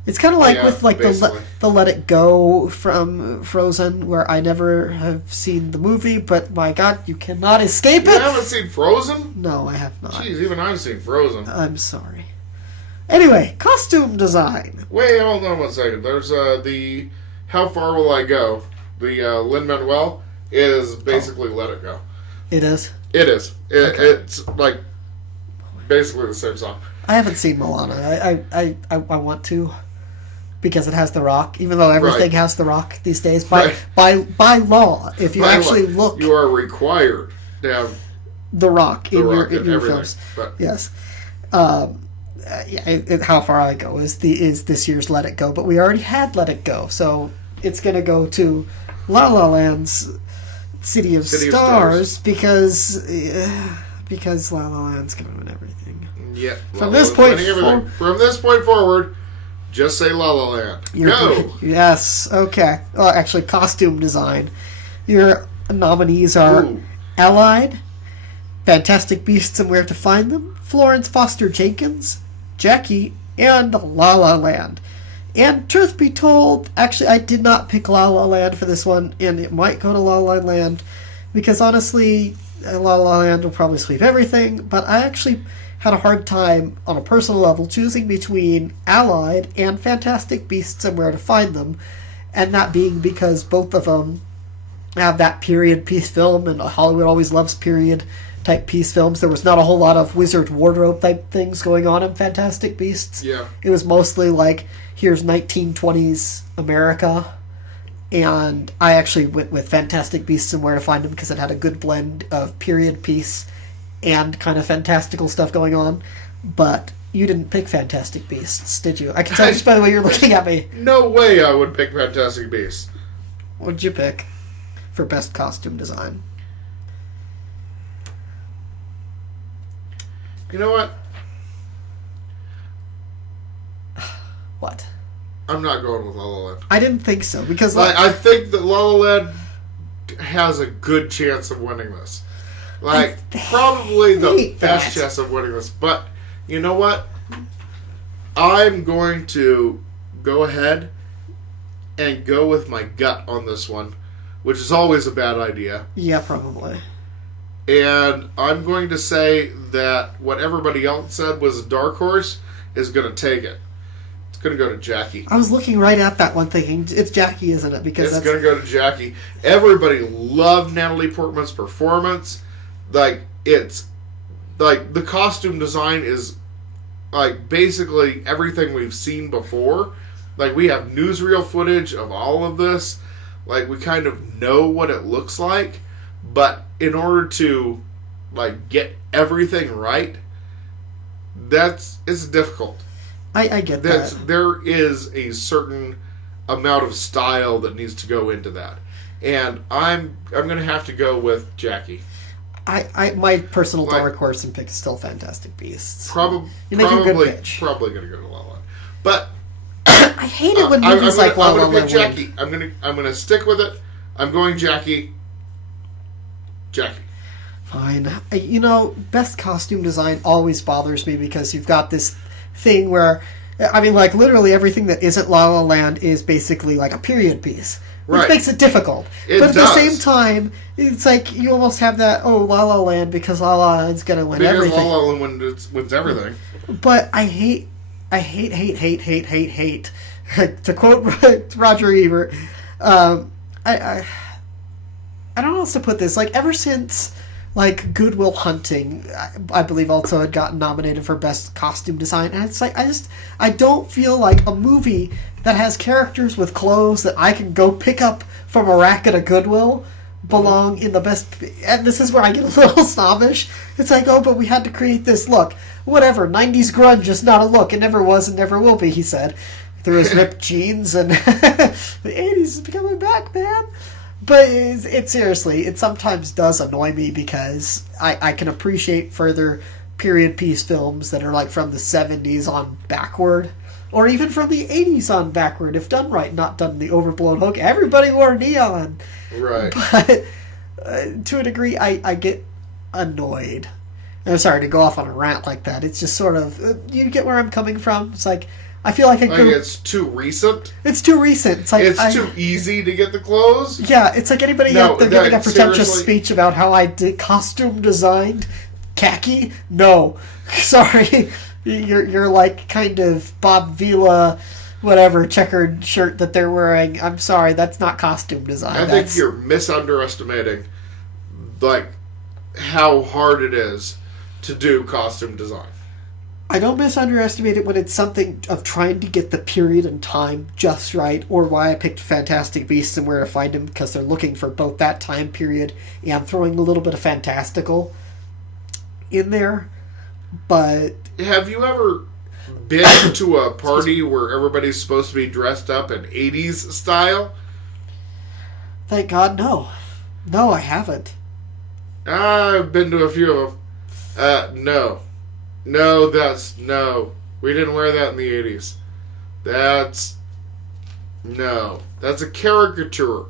It's kind of like with like the Let It Go from Frozen, where I never have seen the movie, but my God, you cannot escape it. You haven't seen Frozen? No, I have not. Jeez, even I've seen Frozen. I'm sorry. Anyway, costume design. Wait, hold on 1 second. There's the How Far Will I Go? The Lin-Manuel is basically Let It Go. It is? It is. Okay. It's like basically the same song. I haven't seen Moana. I want to, because it has The Rock, even though everything has The Rock these days. By law, if you look... You are required to have The Rock in your films. But. Yes. How Far I Go is this year's Let It Go, but we already had Let It Go, so it's going to go to La La Land's City of Stars because La La Land's going to win everything. Yeah. From this point forward, just say La La Land. Go. Yes. Okay. Well, actually, costume design. Your nominees are Allied, Fantastic Beasts and Where to Find Them, Florence Foster Jenkins, Jackie, and La La Land. And truth be told, actually, I did not pick La La Land for this one, and it might go to La La Land, because honestly, La La Land will probably sweep everything, but I actually had a hard time, on a personal level, choosing between Allied and Fantastic Beasts and Where to Find Them, and that being because both of them have that period piece film, and Hollywood always loves period type piece films. There was not a whole lot of wizard wardrobe type things going on in Fantastic Beasts. Yeah. It was mostly like, here's 1920s America, and I actually went with Fantastic Beasts and Where to Find Them because it had a good blend of period piece and kind of fantastical stuff going on. But you didn't pick Fantastic Beasts, did you? I can tell just by the way you're looking at me. No way I would pick Fantastic Beasts. What did you pick for best costume design? You know what? What? I'm not going with La La Land. I didn't think so, because I think that La La Land has a good chance of winning this. Probably the best chance of winning this. But you know what? I'm going to go ahead and go with my gut on this one, which is always a bad idea. Yeah, probably. And I'm going to say that what everybody else said was a dark horse is going to take it. It's going to go to Jackie. I was looking right at that one thinking, it's Jackie, isn't it? Because it's going to go to Jackie. Everybody loved Natalie Portman's performance. It's the costume design is basically everything we've seen before. We have newsreel footage of all of this. We kind of know what it looks like. But in order to get everything right, it's difficult. I get that. There is a certain amount of style that needs to go into that, and I'm going to have to go with Jackie. My personal dark horse and pick is still Fantastic Beasts. Probably a good pitch. Probably going to go to La La Land, but I hate it when movies La La Land win. Jackie. I'm going to stick with it. I'm going Jackie. Jackie. Fine. Best costume design always bothers me because you've got this thing where, literally everything that isn't La La Land is basically a period piece. Which makes it difficult. But at the same time, it's you almost have that, La La Land because La La Land's going to win everything. Because La La Land wins everything. But I hate, to quote Roger Ebert, I don't know how to put this. Ever since, Good Will Hunting, I believe also had gotten nominated for Best Costume Design. And it's I don't feel like a movie that has characters with clothes that I can go pick up from a rack at a Goodwill belong in the best. And this is where I get a little snobbish. It's but we had to create this look. Whatever, 90s grunge is not a look. It never was and never will be, he said. Through his ripped jeans and the 80s is becoming back, man. But it seriously, it sometimes does annoy me because I can appreciate further period piece films that are from the 70s on backward, or even from the 80s on backward, if done right, not done in the overblown hook. Everybody wore neon. Right. But to a degree, I get annoyed. And I'm sorry to go off on a rant like that. It's just sort of, you get where I'm coming from? It's I feel like it's too recent. It's too recent. It's too easy to get the clothes. Yeah, it's anybody out there giving a pretentious speech about how I did costume designed khaki. No, sorry, You're like kind of Bob Vila, whatever checkered shirt that they're wearing. I'm sorry, that's not costume design. I think you're misunderestimating, like, how hard it is to do costume design. I don't misunderestimate it when it's something of trying to get the period and time just right, or why I picked Fantastic Beasts and Where to Find Them, because they're looking for both that time period and throwing a little bit of fantastical in there. But have you ever been to a party where everybody's supposed to be dressed up in 80s style? Thank God, no. No, I haven't. I've been to a few of them. No. No. We didn't wear that in the 80s. That's a caricature.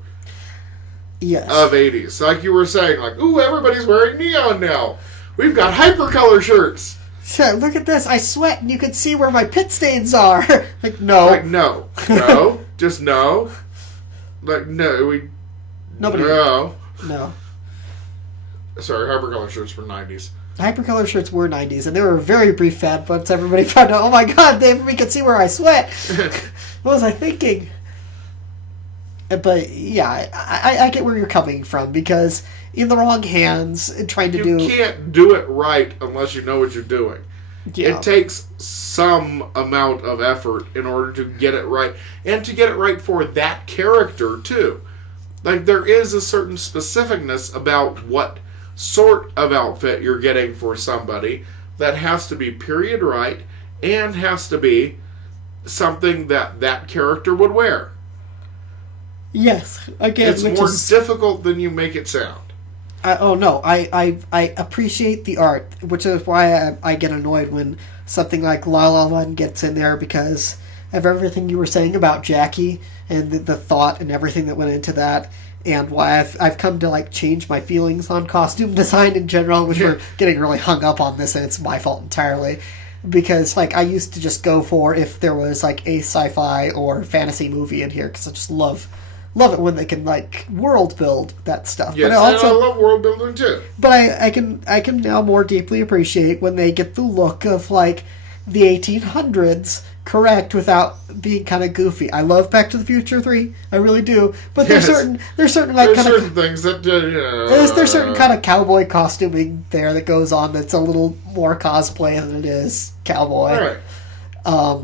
Yes. Of 80s. Like you were saying, like, ooh, everybody's wearing neon now. We've got hypercolor shirts. So, look at this. I sweat and you can see where my pit stains are. Like, no. Like, no. Just no. Like, no. Nobody. No. No. Sorry, hypercolor shirts were 90s. Hypercolor shirts were 90s, and they were a very brief fad once everybody found out, oh my god, we can see where I sweat. What was I thinking? But, yeah, I get where you're coming from, because in the wrong hands, trying to You can't do it right unless you know what you're doing. Yeah. It takes some amount of effort in order to get it right, and to get it right for that character, too. Like, there is a certain specificness about what sort of outfit you're getting for somebody that has to be period right and has to be something that character would wear. Yes, again, it's more difficult than you make it sound. I appreciate the art, which is why I get annoyed when something like La La Land gets in there, because of everything you were saying about Jackie and the thought and everything that went into that, and why I've come to like change my feelings on costume design in general, which we're getting really hung up on this, and it's my fault entirely. Because like I used to just go for if there was like a sci-fi or fantasy movie in here, because I just love it when they can like world build that stuff. Yes, but I love world building too. But I can now more deeply appreciate when they get the look of like the 1800s correct without being kind of goofy. I love Back to the Future 3, I really do. But there's certain like kind certain things that there's certain kind of cowboy costuming there that goes on that's a little more cosplay than it is cowboy. Right.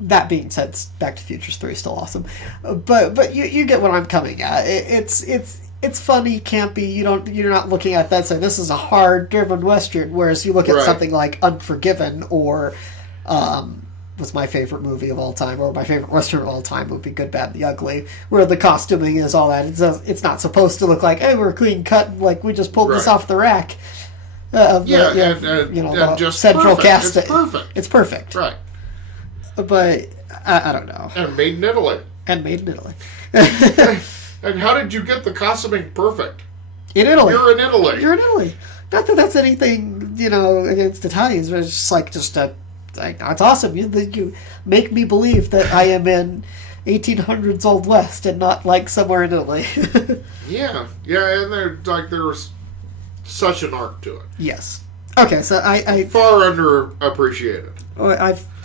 That being said, Back to the Future 3 is still awesome. But you get what I'm coming at. It's funny, campy. You're not looking at that saying this is a hard driven western, whereas you look at something like Unforgiven or was my favorite movie of all time, or my favorite western of all time would be Good, Bad, and the Ugly, where the costuming is all that. It's not supposed to look like, hey, we're clean cut, like we just pulled this off the rack. And just central perfect. casting. It's perfect. It's perfect. Right. But I don't know. And made in Italy. And how did you get the costuming perfect? In Italy. You're in Italy. Not that that's anything, against Italians, but it's just it's awesome. You make me believe that I am in 1800s Old West and not like somewhere in Italy. Yeah, and there's such an art to it. Yes. Okay, so I far underappreciated.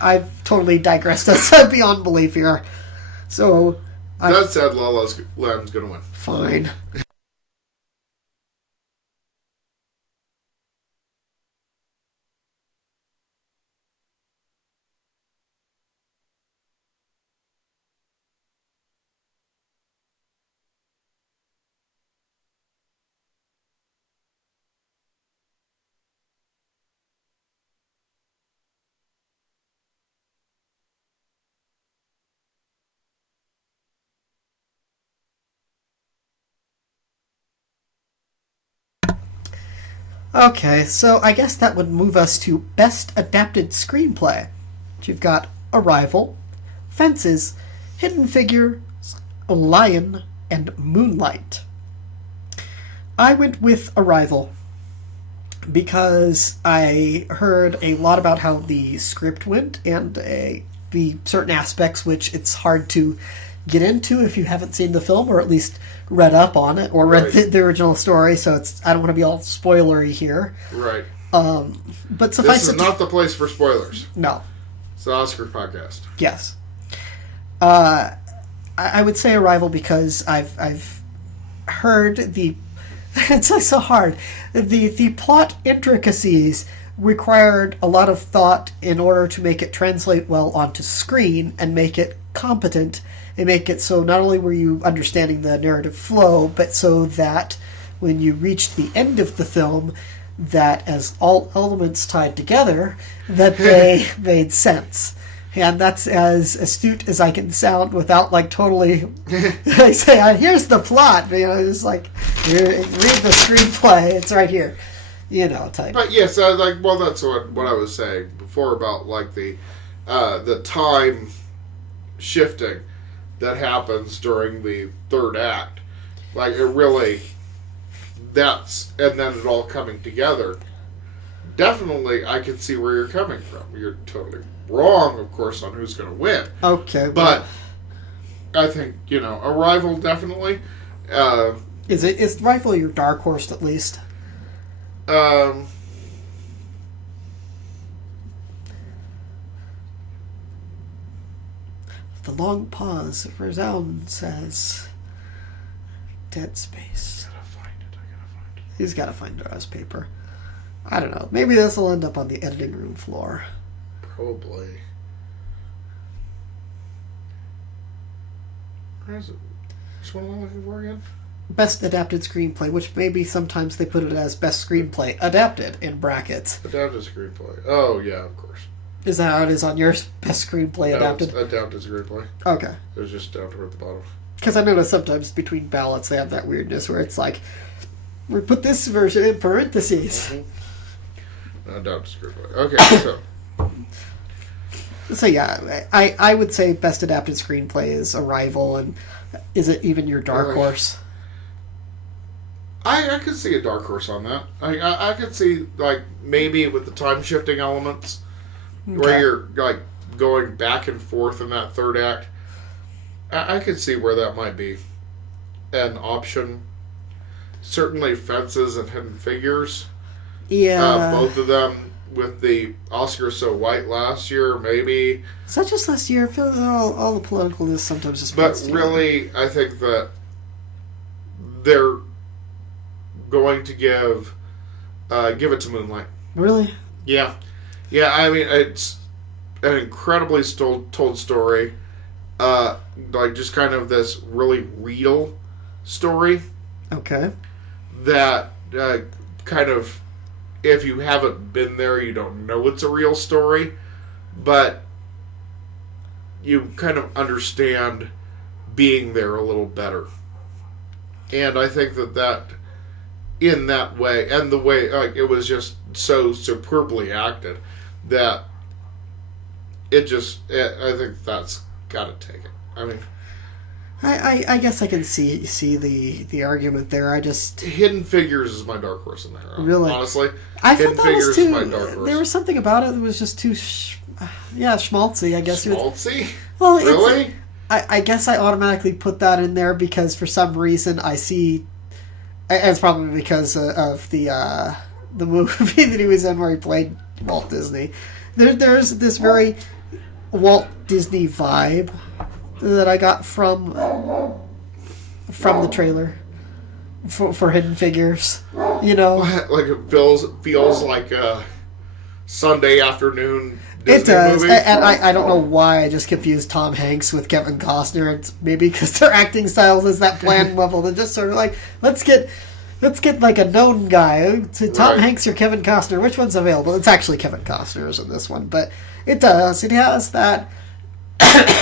I've totally digressed us beyond belief here. So that said, La La Land's gonna win. Fine. Okay, so I guess that would move us to Best Adapted Screenplay. You've got Arrival, Fences, Hidden Figures, Lion, and Moonlight. I went with Arrival because I heard a lot about how the script went and the certain aspects which it's hard to get into if you haven't seen the film, or at least read up on it, or read the original story, so I don't want to be all spoilery here. Right. But suffice this is not the place for spoilers. No. It's the Oscar podcast. Yes. I would say Arrival because I've heard the it's like so hard. The plot intricacies required a lot of thought in order to make it translate well onto screen and make it competent and make it so not only were you understanding the narrative flow, but so that when you reached the end of the film, that as all elements tied together, that they made sense. And that's as astute as I can sound without like totally I say, here's the plot. You know, it's like read the screenplay. It's right here. You know, type. But yes, that's what I was saying before about like the time shifting that happens during the third act. Like it really, and then it all coming together. Definitely, I can see where you're coming from. You're totally wrong, of course, on who's going to win. Okay, but I think Arrival definitely. Is Arrival your dark horse at least? The long pause resounds as Dead Space. I gotta find it. He's got to find it as paper. I don't know. Maybe this will end up on the editing room floor. Probably. Where is it? Which one am I looking for again? Best adapted screenplay, which maybe sometimes they put it as best screenplay adapted in brackets. Adapted screenplay. Oh, yeah, of course. Is that how it is on yours? Best screenplay adapted? Adapted screenplay. Okay. It was just down toward the bottom. Because I notice sometimes between ballots they have that weirdness where it's like, we put this version in parentheses. Mm-hmm. Adapted screenplay. Okay, so... So yeah, I would say best adapted screenplay is Arrival, and is it even your dark horse? I could see a dark horse on that. I could see, like, maybe with the time-shifting elements, where you're, like, going back and forth in that third act. I could see where that might be an option. Certainly Fences and Hidden Figures. Yeah. Both of them with the Oscar So White last year, maybe. Is that just last year? I feel that all the politicalness sometimes just... But really, I think that they're going to give it to Moonlight. Really? Yeah. Yeah, I mean, it's an incredibly told story. Like, just kind of this really real story. Okay. That kind of, if you haven't been there, you don't know it's a real story. But you kind of understand being there a little better. And I think that in that way, and the way, like, it was just so superbly acted, that I think that's got to take it. I mean... I guess I can see the argument there. I just... Hidden Figures is my dark horse in there. Really? Honestly. I Hidden thought that Figures was too... is my dark horse. There was something about it that was just too... schmaltzy, I guess. Schmaltzy? Well, really? I guess I automatically put that in there because for some reason I see... And it's probably because of the movie that he was in where he played Walt Disney. There's this very Walt Disney vibe that I got from the trailer for Hidden Figures. You know? Like it feels like a Sunday afternoon Disney it does, movie. and I don't know why I just confused Tom Hanks with Kevin Costner. It's maybe because their acting styles is that bland level. They're just sort of like, let's get like a known guy. To Tom Hanks or Kevin Costner, which one's available? It's actually Kevin Costner's in this one, but it does. It has that.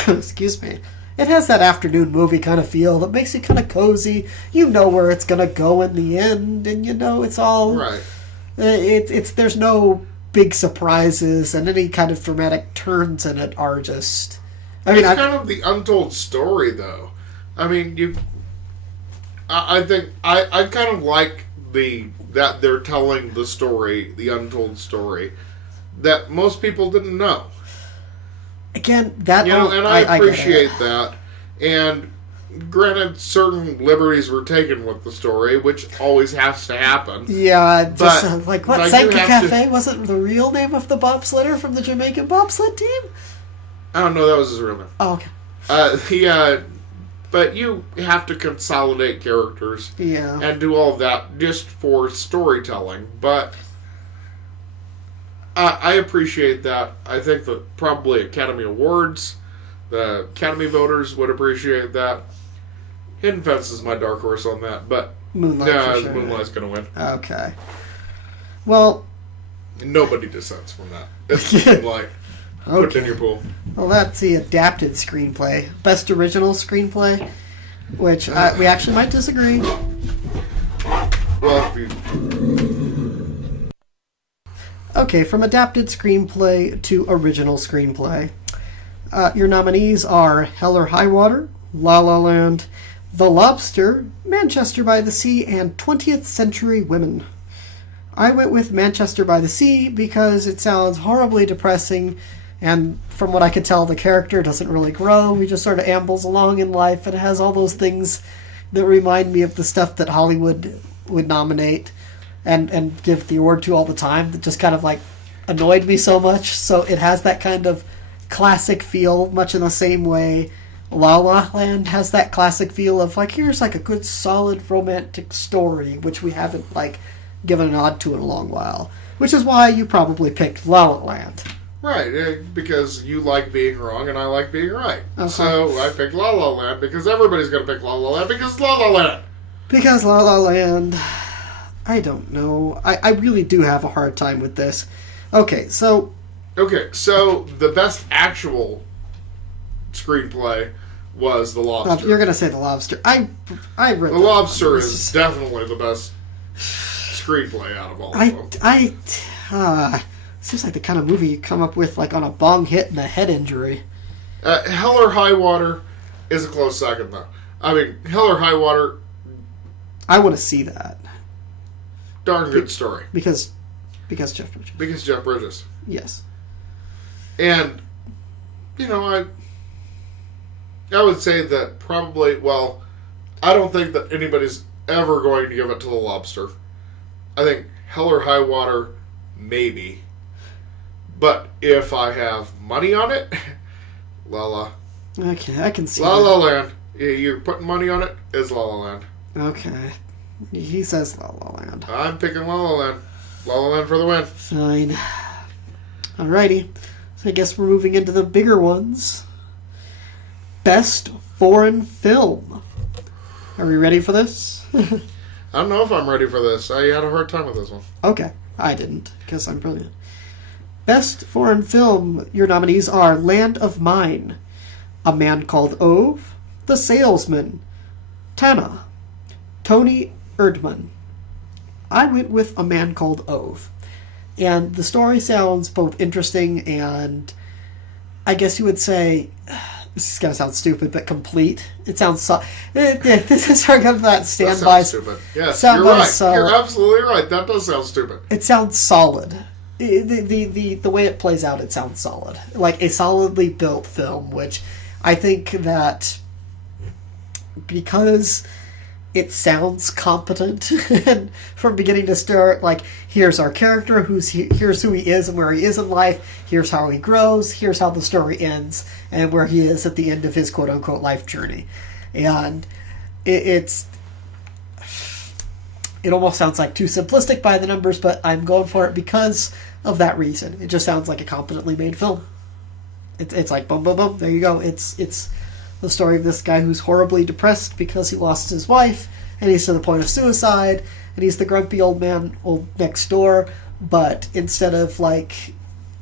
Excuse me. It has that afternoon movie kind of feel that makes it kind of cozy. You know where it's gonna go in the end, and you know it's all right. It's there's no big surprises, and any kind of dramatic turns in it are just... It's kind of the untold story, though. I mean, I think I kind of like that they're telling the story, the untold story, that most people didn't know. Again, that... and I appreciate that. And granted, certain liberties were taken with the story, which always has to happen. Yeah, just like what? Sanka Cafe wasn't the real name of the bobsledder from the Jamaican bobsled team? I don't know. That was his real name. Oh, okay. But you have to consolidate characters. Yeah. And do all of that just for storytelling. But I appreciate that. I think that probably Academy Awards, the Academy voters would appreciate that. Hidden Fence is my dark horse on that, but Moonlight Moonlight's going to win. Okay. Well, nobody dissents from that. It's Moonlight. Put it in your pool. Well, that's the adapted screenplay. Best original screenplay, which we actually might disagree. Well, Okay, from adapted screenplay to original screenplay. Your nominees are Hell or High Water, La La Land, The Lobster, Manchester by the Sea, and 20th Century Women. I went with Manchester by the Sea because it sounds horribly depressing, and from what I could tell, the character doesn't really grow. He just sort of ambles along in life, and it has all those things that remind me of the stuff that Hollywood would nominate and give the award to all the time, that just kind of like annoyed me so much. So it has that kind of classic feel, much in the same way La La Land has that classic feel of like, here's like a good solid romantic story, which we haven't like given a nod to in a long while, which is why you probably picked La La Land. Right, because you like being wrong and I like being right. Uh-huh. So I picked La La Land because everybody's going to pick La La Land because La La Land. Because La La Land, I don't know. I really do have a hard time with this. Okay, so the best actual screenplay was The Lobster. You're going to say The Lobster. I read The Lobster is definitely the best screenplay out of all of them. Seems like the kind of movie you come up with like on a bong hit and a head injury. Hell or High Water is a close second, though. I mean, Hell or High Water... I want to see that. Darn good story. Because Jeff Bridges. Because Jeff Bridges. Yes. And, I would say that probably, well, I don't think that anybody's ever going to give it to The Lobster. I think Hell or High Water, maybe. But if I have money on it, La La. Okay, I can see La La Land. You're putting money on it, it's La La Land. Okay. He says La La Land. I'm picking La La Land. La La Land for the win. Fine. Alrighty. So I guess we're moving into the bigger ones. Best foreign film. Are we ready for this? I don't know if I'm ready for this. I had a hard time with this one. Okay. I didn't, because I'm brilliant. Best foreign film, your nominees are Land of Mine, A Man Called Ove, The Salesman, Tana, Tony Erdmann. I went with A Man Called Ove. And the story sounds both interesting and, I guess you would say, this is going to sound stupid, but complete. It sounds this is sort of that standby. That sounds stupid. Yes, you're right. You're absolutely right. That does sound stupid. It sounds solid. The way it plays out, it sounds solid. Like a solidly built film, which I think that because it sounds competent and from beginning to start, like, here's our character, here's who he is and where he is in life, here's how he grows, here's how the story ends, and where he is at the end of his quote-unquote life journey. And it almost sounds like too simplistic by the numbers, but I'm going for it because of that reason. It just sounds like a competently made film. It's like boom, boom, boom, there you go. It's the story of this guy who's horribly depressed because he lost his wife, and he's to the point of suicide, and he's the grumpy old man next door, but instead of, like,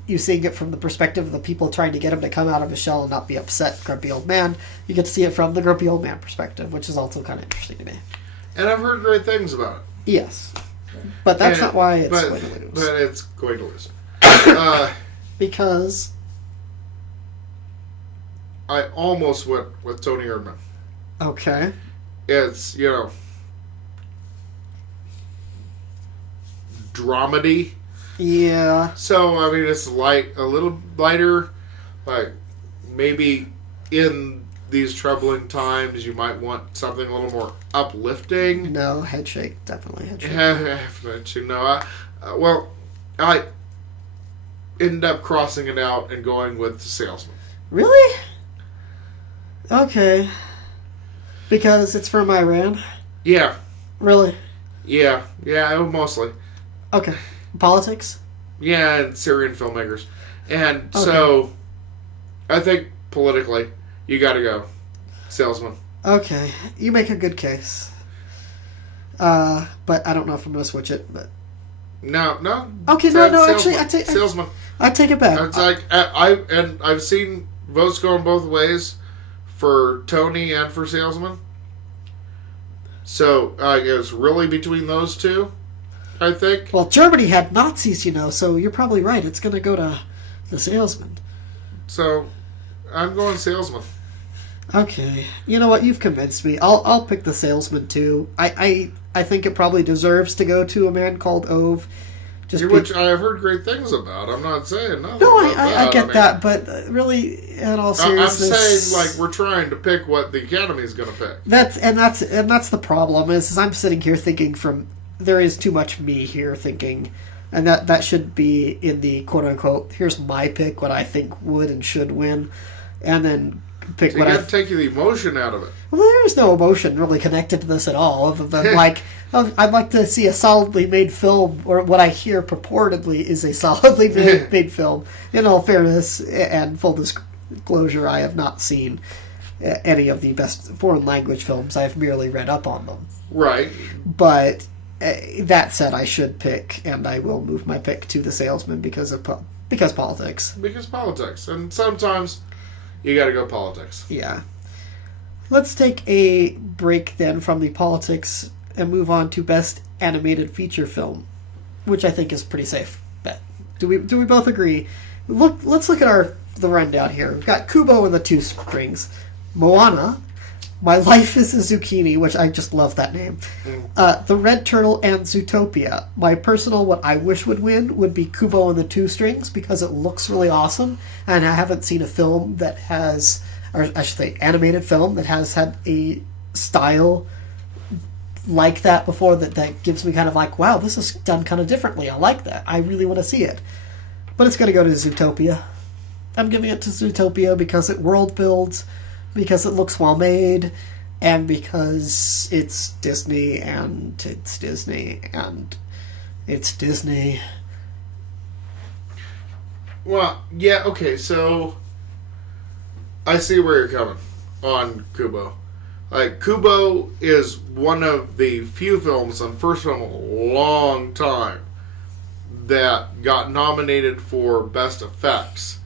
you seeing it from the perspective of the people trying to get him to come out of his shell and not be upset, grumpy old man, you get to see it from the grumpy old man perspective, which is also kind of interesting to me. And I've heard great things about it. Yes. But that's not why it's going to lose. But it's going to lose. Because I almost went with Tony Erdmann. Okay. It's, dramedy. Yeah. So, I mean, it's a little lighter, like maybe in these troubling times, you might want something a little more uplifting. No, headshake, definitely headshake. I ended up crossing it out and going with The Salesman. Really? Okay. Because it's from Iran? Yeah. Really? Yeah, mostly. Okay. Politics? Yeah, and Syrian filmmakers. And so, I think politically, you gotta go Salesman. Okay. You make a good case. But I don't know if I'm gonna switch it, but... No. Okay, no, actually, Salesman. I take it back. It's like, I've seen votes going both ways for Tony and for Salesman. So, it was really between those two, I think. Well, Germany had Nazis, so you're probably right. It's going to go to The Salesman. So, I'm going Salesman. Okay. You know what? You've convinced me. I'll pick The Salesman, too. I think it probably deserves to go to A Man Called Ove. Which I have heard great things about. I'm not saying nothing. No, I get that, but really, in all seriousness, I'm saying like we're trying to pick what the Academy is going to pick. That's the problem. Is I'm sitting here thinking there is too much me here thinking, and that should be in the quote unquote. Here's my pick, what I think would and should win, and then pick what I. You got to take the emotion out of it. Well, there's no emotion really connected to this at all, other than like. I'd like to see a solidly made film, or what I hear purportedly is a solidly made film. In all fairness and full disclosure, I have not seen any of the best foreign language films. I have merely read up on them. Right. But that said, I should pick, and I will move my pick to The Salesman because politics. Because politics. And sometimes you got to go politics. Yeah. Let's take a break then from the politics and move on to Best Animated Feature Film, which I think is pretty safe bet. Do we both agree? Let's look at the rundown here. We've got Kubo and the Two Strings, Moana, My Life is a Zucchini, which I just love that name, The Red Turtle, and Zootopia. My personal, what I wish would win would be Kubo and the Two Strings because it looks really awesome, and I haven't seen a film that has, or I should say, animated film that has had a style like that before that gives me kind of like, wow, this is done kind of differently. I like that. I really want to see it. But it's going to go to Zootopia. I'm giving it to Zootopia because it world builds, because it looks well made, and because it's Disney and it's Disney and it's Disney. Well, yeah, okay, so I see where you're coming on Kubo. Like, Kubo is one of the few films, and first film in a long time, that got nominated for Best Effects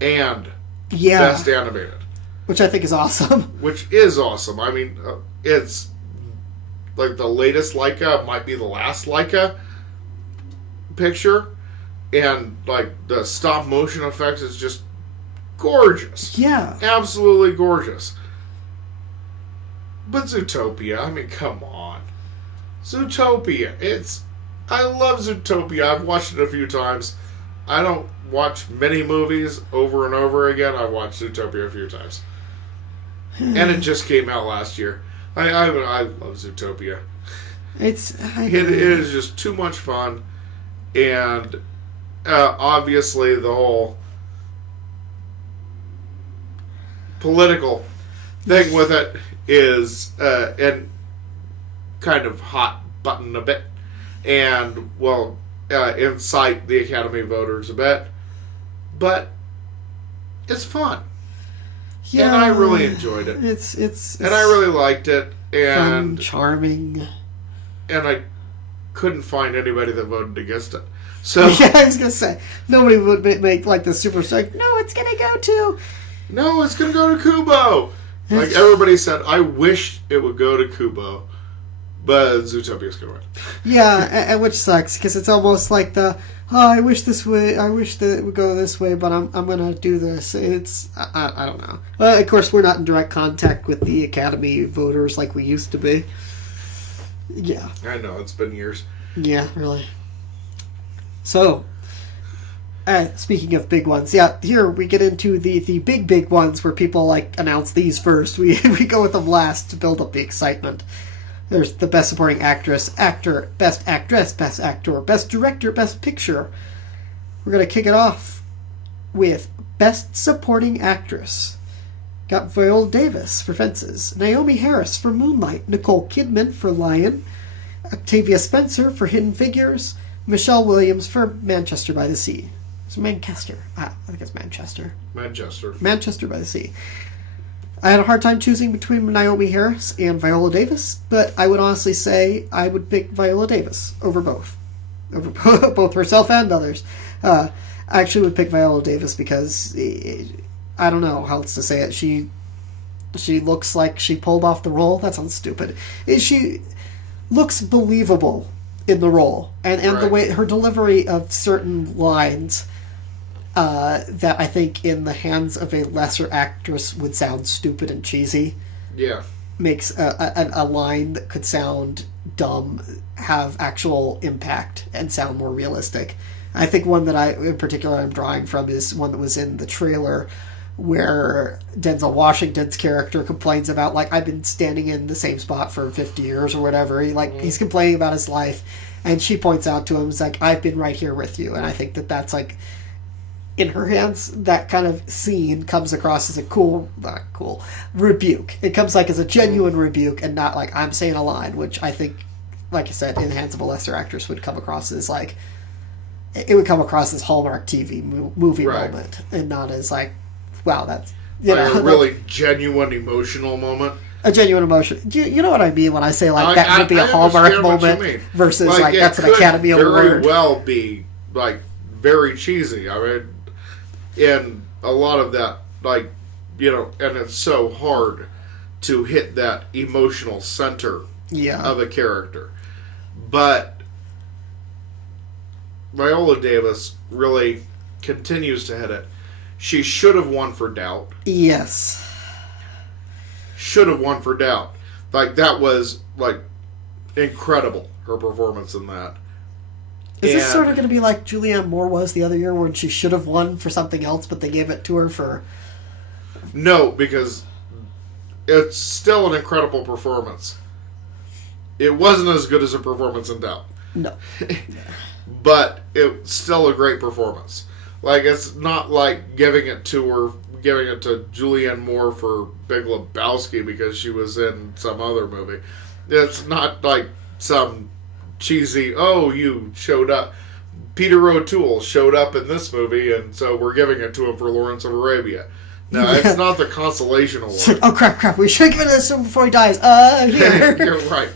and Best Animated. Which I think is awesome. Which is awesome. I mean, it's like the latest Leica, might be the last Leica picture, and like the stop motion effects is just gorgeous. Yeah. Absolutely gorgeous. But Zootopia, I mean, come on. Zootopia, I love Zootopia. I've watched it a few times. I don't watch many movies over and over again. I've watched Zootopia a few times. And it just came out last year. I love Zootopia. It is just too much fun. And obviously the whole political thing with it is and kind of hot button a bit, and incite the Academy voters a bit, but it's fun. Yeah, and I really enjoyed it. It's and I really liked it, and fun, charming, and I couldn't find anybody that voted against it. So yeah, I was gonna say nobody would make like the super strike. No, it's gonna go to Kubo. Like, everybody said, I wish it would go to Kubo, but Zootopia's going to win. Yeah, which sucks, because it's almost like I wish that it would go this way, but I'm going to do this. I don't know. Of course, we're not in direct contact with the Academy voters like we used to be. Yeah. I know, it's been years. Yeah, really. So, Speaking of big ones, yeah, here we get into the big ones where people like announce these first. We go with them last to build up the excitement. There's the Best Supporting Actress, Actor, Best Actress, Best Actor, Best Director, Best Picture. We're going to kick it off with Best Supporting Actress. Got Viola Davis for Fences, Naomi Harris for Moonlight, Nicole Kidman for Lion, Octavia Spencer for Hidden Figures, Michelle Williams for Manchester by the Sea. It's Manchester. I think it's Manchester. Manchester by the Sea. I had a hard time choosing between Naomi Harris and Viola Davis, but I would honestly say I would pick Viola Davis over both. Over both herself and others. I actually would pick Viola Davis because I don't know how else to say it. She looks like she pulled off the role. That sounds stupid. She looks believable in the role, and right. The way her delivery of certain lines that I think in the hands of a lesser actress would sound stupid and cheesy. Yeah, makes a line that could sound dumb have actual impact and sound more realistic. I think one that I, in particular, I'm drawing from is one that was in the trailer where Denzel Washington's character complains about, like, I've been standing in the same spot for 50 years or whatever. He's complaining about his life, and she points out to him, it's like, I've been right here with you. And I think that that's, like, in her hands, that kind of scene comes across as a not cool, rebuke. It comes, like, as a genuine rebuke and not, like, I'm saying a line, which I think, like I said, in the hands of a lesser actress would come across as, like, it would come across as Hallmark TV movie right. moment, and not as, like, wow, that's... a really genuine emotional moment. A genuine emotion. You know what I mean when I say, like, that would be a Hallmark moment versus, like that's an Academy Award. It could very well be, like, very cheesy. I mean, in a lot of that, like, and it's so hard to hit that emotional center of a character. But Viola Davis really continues to hit it. She should have won for Doubt. Yes. Should have won for Doubt. Like, that was, like, incredible, her performance in that. Is this sort of going to be like Julianne Moore was the other year, when she should have won for something else, but they gave it to her for... No, because it's still an incredible performance. It wasn't as good as her performance in Doubt. No. But it's still a great performance. Like, it's not like giving it to Julianne Moore for Big Lebowski because she was in some other movie. It's not like some cheesy, oh, you showed up. Peter O'Toole showed up in this movie, and so we're giving it to him for Lawrence of Arabia. No, it's not the consolation award. Like, oh, crap, we should have given it to him before he dies. Here. You're right.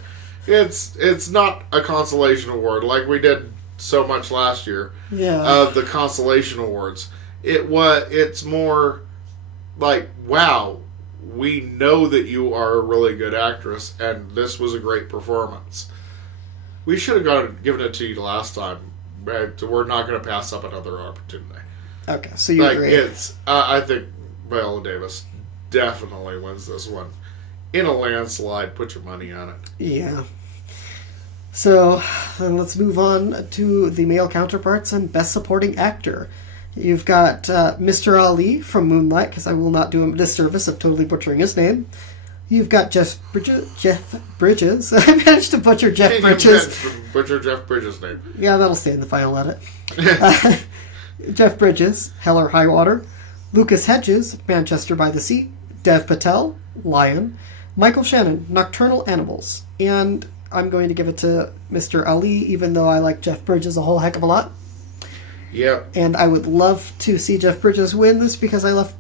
It's not a consolation award like we did so much last year of the consolation awards. It's more like, wow, we know that you are a really good actress, and this was a great performance. We should have given it to you last time. Right? So we're not going to pass up another opportunity. Okay, so you agree. I think Viola Davis definitely wins this one. In a landslide, put your money on it. Yeah. So, then let's move on to the male counterparts and Best Supporting Actor. You've got Mr. Ali from Moonlight, because I will not do him a disservice of totally butchering his name. You've got Jeff Bridges. I managed to butcher Jeff Bridges. Butcher Jeff Bridges' name. Yeah, that'll stay in the final edit. Jeff Bridges, Hell or High Water. Lucas Hedges, Manchester by the Sea. Dev Patel, Lion. Michael Shannon, Nocturnal Animals. And I'm going to give it to Mr. Ali, even though I like Jeff Bridges a whole heck of a lot. Yeah. And I would love to see Jeff Bridges win this because I love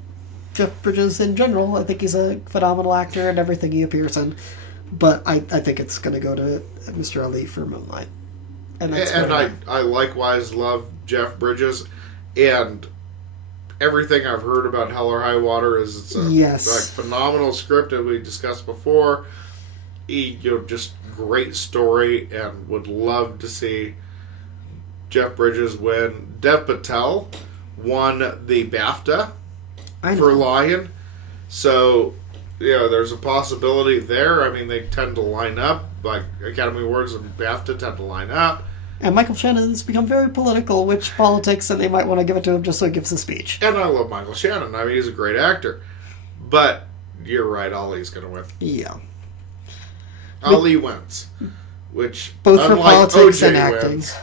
Jeff Bridges in general. I think he's a phenomenal actor in everything he appears in. But I think it's going to go to Mr. Ali for Moonlight. And I likewise love Jeff Bridges. And everything I've heard about Hell or High Water is it's a phenomenal script that we discussed before. Just great story, and would love to see Jeff Bridges win. Dev Patel won the BAFTA for Lion, so there's a possibility there. I mean, they tend to line up, like Academy Awards and BAFTA tend to line up. And Michael Shannon has become very political, which politics, and they might want to give it to him just so he gives a speech. And I love Michael Shannon. I mean, he's a great actor. But you're right, Ali's going to win. Yeah. Ali wins. Which, both for politics OJ and acting. Wins,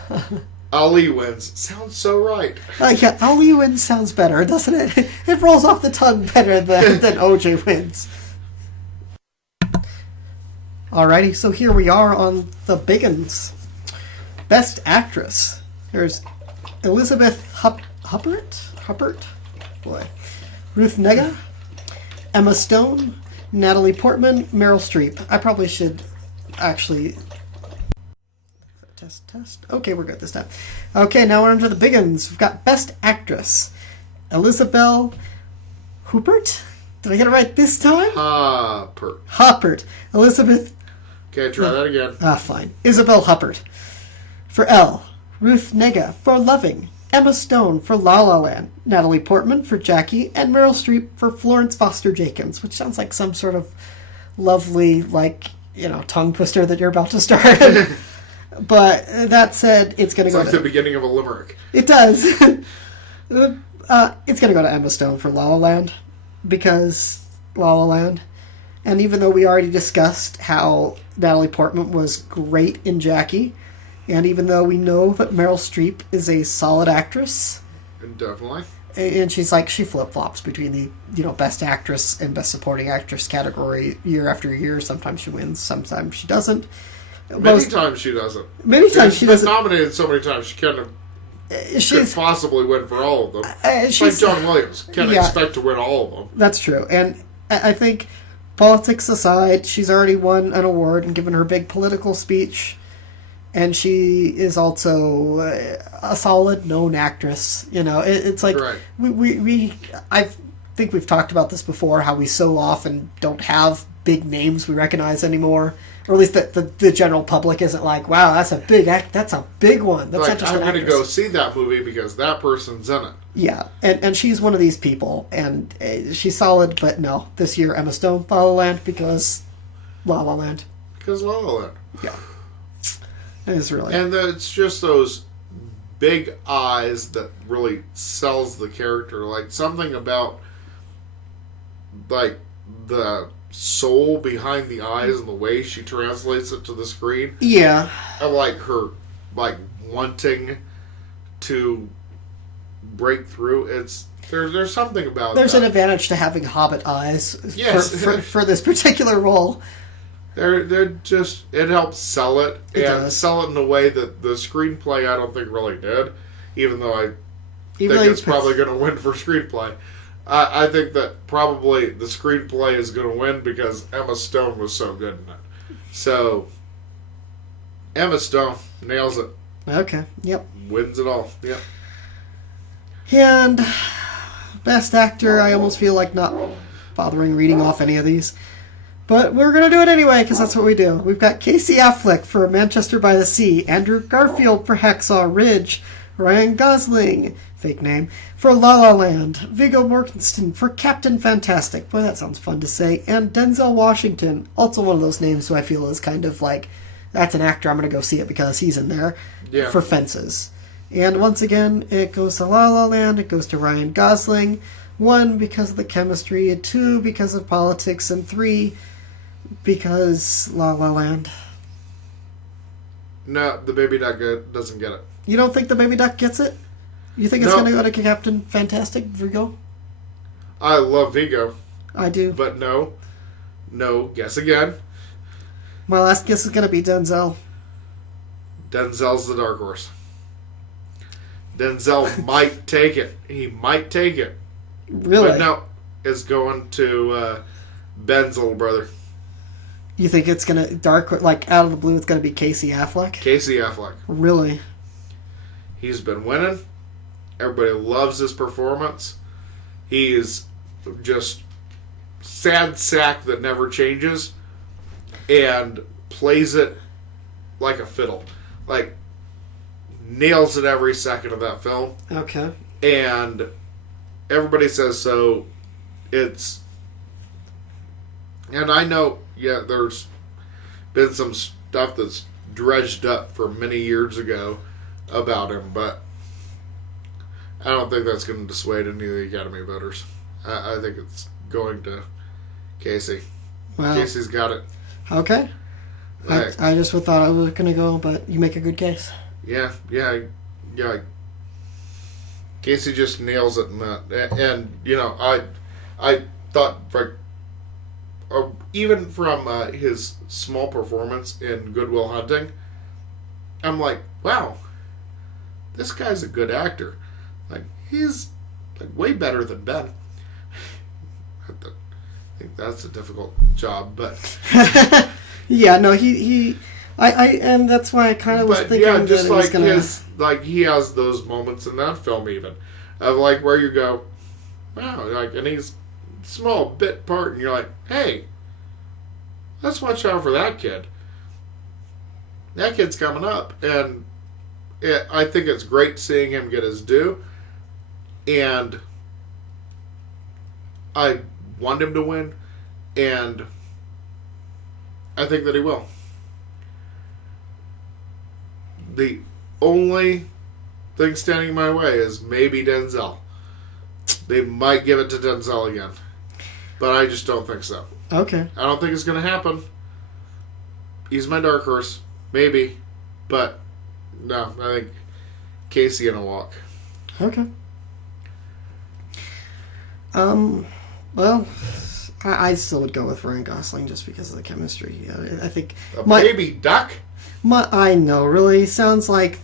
Ali wins. Sounds so right. Yeah, Ali wins sounds better, doesn't it? It rolls off the tongue better than OJ wins. Alrighty, so here we are on the big uns. Best Actress. There's Elizabeth Huppert? Boy. Ruth Negga, Emma Stone, Natalie Portman, Meryl Streep. I probably should actually... Test. Okay, we're good this time. Okay, now we're into the big uns. We've got Best Actress. Elizabeth Huppert? Did I get it right this time? Huppert. Elizabeth... Okay, try that again. Fine. Isabel Huppert. For Elle. Ruth Negga for Loving. Emma Stone for La La Land. Natalie Portman for Jackie. And Meryl Streep for Florence Foster Jenkins, which sounds like some sort of lovely, tongue twister that you're about to start. But that said, it's going to go to... It's like the beginning of a limerick. It does. It's going to go to Emma Stone for La La Land. Because La La Land. And even though we already discussed how Natalie Portman was great in Jackie, and even though we know that Meryl Streep is a solid actress... Definitely. And she flip-flops between the Best Actress and Best Supporting Actress category year after year. Sometimes she wins, sometimes she doesn't. Many times she doesn't. She's been nominated so many times she could possibly win for all of them. It's like John Williams. Can't expect to win all of them. That's true. And I think, politics aside, she's already won an award and given her big political speech. And she is also a solid, known actress. It's like... Right. I think we've talked about this before, how we so often don't have big names we recognize anymore. Or at least the general public isn't like, wow, that's a big one. That's not just I'm going to go see that movie because that person's in it. Yeah, and she's one of these people, and she's solid, but no. This year, Emma Stone, La La Land, because La La Land. Because La La Land. Yeah. It is really. And it's just those big eyes that really sells the character. Like, something about, the soul behind the eyes and the way she translates it to the screen. Yeah. I like her, wanting to break through. There's something about There's that. an advantage to having hobbit eyes yes. for this particular role. They're just... It helps sell it. Does. Sell it in a way that the screenplay I don't think really did. Even though I think it's probably going to win for screenplay. I think that probably the screenplay is going to win because Emma Stone was so good in it. So, Emma Stone nails it. Okay, yep. Wins it all, yep. And Best Actor, I almost feel like not bothering reading off any of these. But we're going to do it anyway, because that's what we do. We've got Casey Affleck for Manchester by the Sea, Andrew Garfield for Hacksaw Ridge, Ryan Gosling, fake name, for La La Land, Viggo Mortensen for Captain Fantastic, boy that sounds fun to say, and Denzel Washington, also one of those names who I feel is kind of like, that's an actor, I'm going to go see it because he's in there, for Fences. And once again, it goes to La La Land, it goes to Ryan Gosling, 1, because of the chemistry, 2, because of politics, and 3, because La La Land. No, the baby duck doesn't get it. You don't think the baby duck gets it? You think it's going to go to Captain Fantastic, Viggo? I love Viggo. I do. But no. No, guess again. My last guess is going to be Denzel. Denzel's the dark horse. Denzel might take it. He might take it. Really? But no, it's going to Ben's little brother. You think it's going to, out of the blue, it's going to be Casey Affleck? Casey Affleck. Really? He's been winning. Everybody loves his performance. He is just sad sack that never changes and plays it like a fiddle. Like, nails it every second of that film. Okay. And everybody says so. And I know, there's been some stuff that's dredged up from many years ago about him, but I don't think that's going to dissuade any of the Academy voters. I think it's going to Casey. Wow. Casey's got it. Okay. I just thought I was going to go, but you make a good case. Yeah. Casey just nails it in that. And I thought, even from his small performance in Good Will Hunting, I'm like, wow, this guy's a good actor. Like, he's way better than Ben. I think that's a difficult job, but yeah, no, and that's why I kind of was thinking yeah, just that it was like gonna... he has those moments in that film even of like where you go, wow, like, and he's small bit part, and you're like, hey, let's watch out for that kid. That kid's coming up, and I think it's great seeing him get his due, and I want him to win, and I think that he will. The only thing standing in my way is maybe Denzel. They might give it to Denzel again, but I just don't think so. Okay. I don't think it's going to happen. He's my dark horse. Maybe. But, no, I think Casey in a walk. Okay. Well, I still would go with Ryan Gosling just because of the chemistry. I think... baby duck? I know, really. Sounds like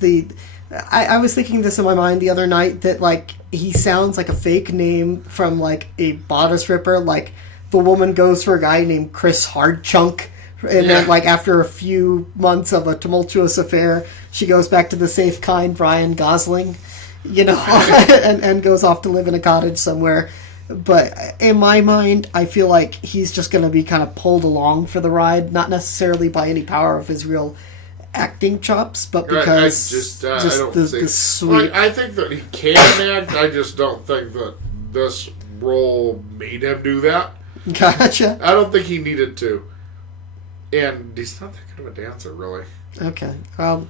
I was thinking this in my mind the other night, that, like, he sounds like a fake name from, like, a bodice ripper. Like, the woman goes for a guy named Chris Hardchunk, and then, like, after a few months of a tumultuous affair, she goes back to the safe, kind Ryan Gosling, and goes off to live in a cottage somewhere. But in my mind, I feel like he's just going to be kind of pulled along for the ride, not necessarily by any power of his real acting chops, but because the sweet... I think that he can act, I just don't think that this role made him do that. Gotcha. I don't think he needed to. And he's not that good of a dancer, really. Okay. Well,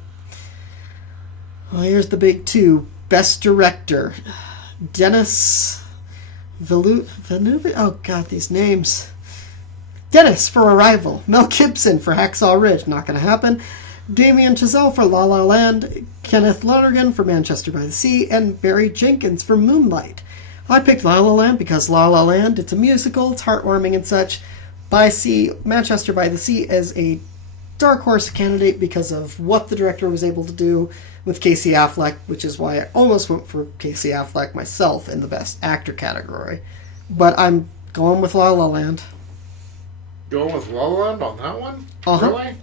here's the big two. Best Director. Dennis Villeneuve? Oh, God, these names. Dennis for Arrival. Mel Gibson for Hacksaw Ridge. Not going to happen. Damien Chazelle for La La Land. Kenneth Lonergan for Manchester by the Sea. And Barry Jenkins for Moonlight. I picked La La Land because La La Land, it's a musical, it's heartwarming and such. Manchester by the Sea as a dark horse candidate because of what the director was able to do with Casey Affleck, which is why I almost went for Casey Affleck myself in the Best Actor category. But I'm going with La La Land. Going with La La Land on that one? Uh-huh. Really?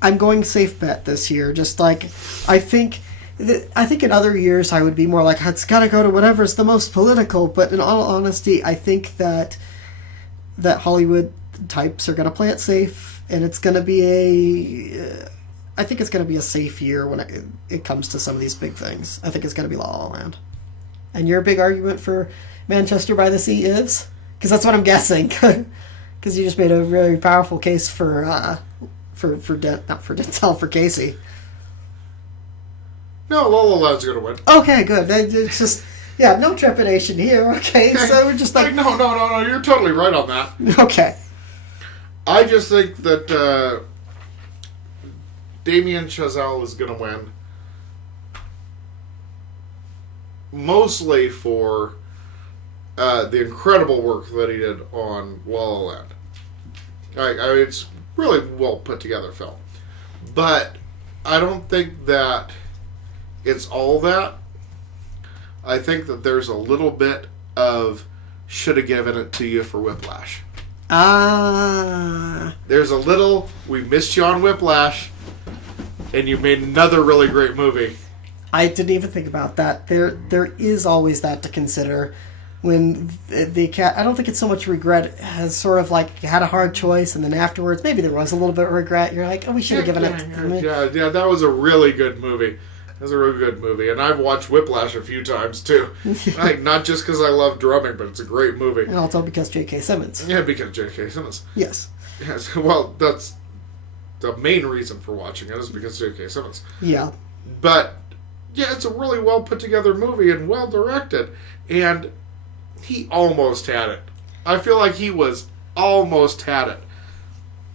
I'm going safe bet this year. Just like, I think in other years I would be more like, it's got to go to whatever's the most political. But in all honesty, I think that Hollywood types are going to play it safe, and it's going to be I think it's going to be a safe year when it comes to some of these big things. I think it's going to be La La Land. And your big argument for Manchester by the Sea is? Because that's what I'm guessing. Because you just made a really powerful case for Casey. No, La La Land's going to win. Okay, good. It's just, no trepidation here. Okay, so we're just like... No, you're totally right on that. Okay. I just think that Damien Chazelle is going to win. Mostly for the incredible work that he did on La La Land. I mean, it's really well put together film. But I don't think that it's all that. I think that there's a little bit of should have given it to you for Whiplash. There's a little, we missed you on Whiplash, and you made another really great movie. I didn't even think about that. There is always that to consider. When I don't think it's so much regret as sort of like you had a hard choice, and then afterwards maybe there was a little bit of regret. You're like, we should have given it to me. Yeah, that was a really good movie. It was a really good movie, and I've watched Whiplash a few times too. Like, not just because I love drumming, but it's a great movie. And also because J.K. Simmons. Yeah, because J.K. Simmons. Yes. Yes. Well, that's the main reason for watching it is because of J.K. Simmons. Yeah. But, yeah, it's a really well put together movie and well directed. And he almost had it. I feel like he almost had it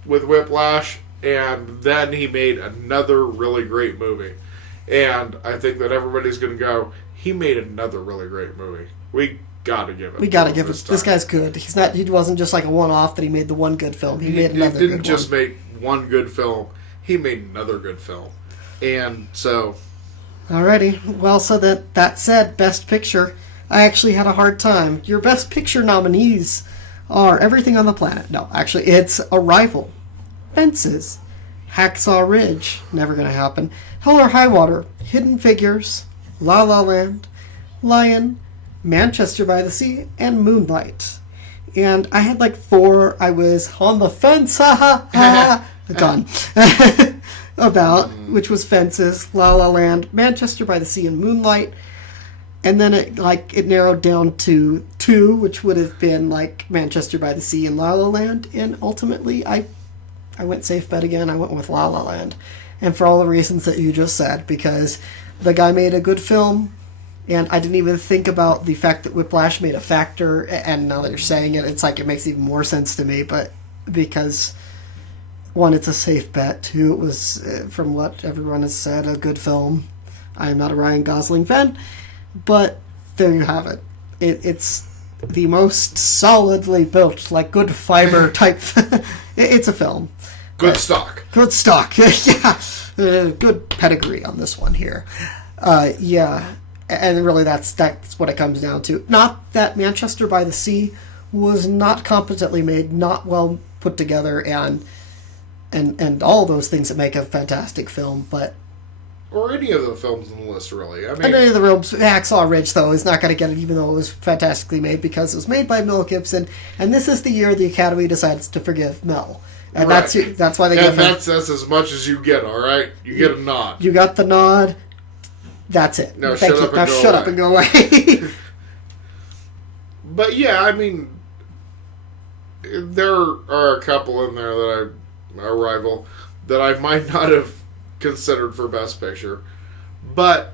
with Whiplash, and then he made another really great movie. And I think that everybody's going to go, he made another really great movie. We got to give it. We got to give it. This guy's good. He wasn't just like a one-off that he made the one good film. He made another good one. He didn't just make one good film. He made another good film. And so... Alrighty. Well, so that said, Best Picture, I actually had a hard time. Your Best Picture nominees are Everything on the Planet. No, actually, it's Arrival, Fences, Hacksaw Ridge, never gonna happen, Hell or High Water, Hidden Figures, La La Land, Lion, Manchester by the Sea, and Moonlight. And I had like 4 I was on the fence, done, about, which was Fences, La La Land, Manchester by the Sea, and Moonlight. And then it narrowed down to 2, which would have been like Manchester by the Sea and La La Land. And ultimately, I went safe bet again. I went with La La Land. And for all the reasons that you just said, because the guy made a good film, and I didn't even think about the fact that Whiplash made a factor, and now that you're saying it, it's like it makes even more sense to me, but because, 1, it's a safe bet, 2, it was, from what everyone has said, a good film. I am not a Ryan Gosling fan, but there you have it. It's the most solidly built, like good fiber type. It's a film. Good stock. Good stock. Yeah. Good pedigree on this one here. Yeah. And really that's what it comes down to. Not that Manchester by the Sea was not competently made, not well put together, and all those things that make a fantastic film, but... Or any of the films on the list, really. I mean, and any of the films, Hacksaw Ridge, though, is not going to get it, even though it was fantastically made, because it was made by Mel Gibson, and this is the year the Academy decides to forgive Mel. And right. that's why they give him... That's as much as you get, all right? You get a nod. You got the nod. That's it. Now Thank shut you. up and now go shut away. up and go away. But yeah, I mean, there are a couple in there that Arrival, that I might not have considered for Best Picture. But,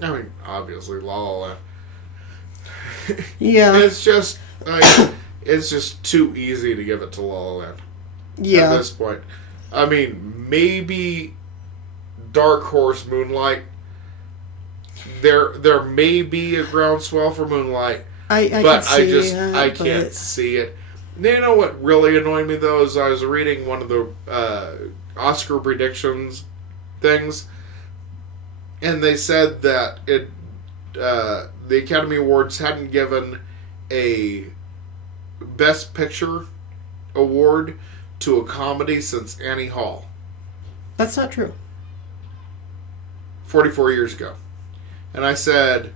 I mean, obviously, La La Land. Yeah. It's just too easy to give it to La La Land. Yeah. At this point. I mean, maybe Dark Horse Moonlight. There may be a groundswell for Moonlight. I can't see it. You know what really annoyed me, though, is I was reading one of the Oscar predictions things, and they said that the Academy Awards hadn't given a Best Picture award to a comedy since Annie Hall. That's not true. 44 years ago. And I said...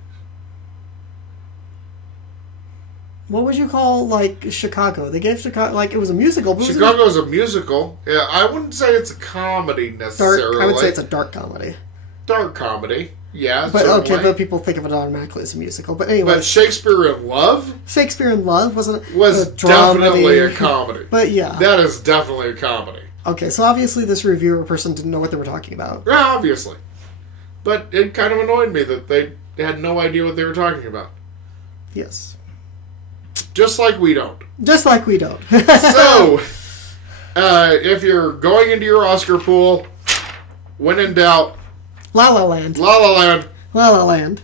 What would you call, like, Chicago? They gave Chicago, like, it was a musical. Chicago is a musical. Yeah, I wouldn't say it's a comedy necessarily. I would say it's a dark comedy. Dark comedy, yeah. But certainly. okay, but people think of it automatically as a musical. But anyway, but Shakespeare in Love. Shakespeare in Love was definitely a comedy. But yeah, that is definitely a comedy. Okay, so obviously this reviewer person didn't know what they were talking about. Yeah, obviously. But it kind of annoyed me that they had no idea what they were talking about. Yes. Just like we don't. Just like we don't. So, if you're going into your Oscar pool, when in doubt, La La Land. La La Land. La La Land.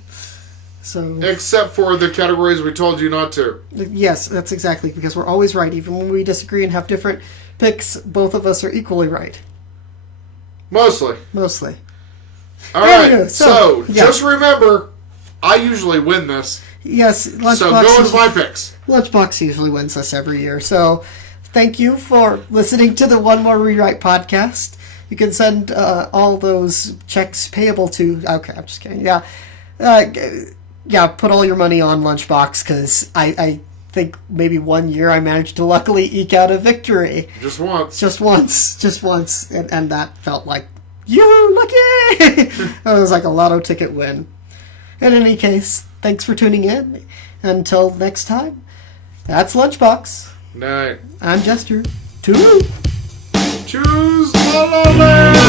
So, except for the categories we told you not to. Yes, that's exactly, because we're always right. Even when we disagree and have different picks, both of us are equally right. Mostly. All right, so yeah. Just remember, I usually win this. Yes, Lunchbox. So go with my picks. Lunchbox usually wins this every year. So thank you for listening to the One More Rewrite podcast. You can send all those checks payable to... Okay, I'm just kidding. Yeah. Yeah, put all your money on Lunchbox, because I think maybe one year I managed to luckily eke out a victory. Just once. Just once. And that felt like, you lucky! It was like a lotto ticket win. In any case, thanks for tuning in. Until next time, that's Lunchbox. Night. I'm Jester. Toodaloo. Choose La La Land!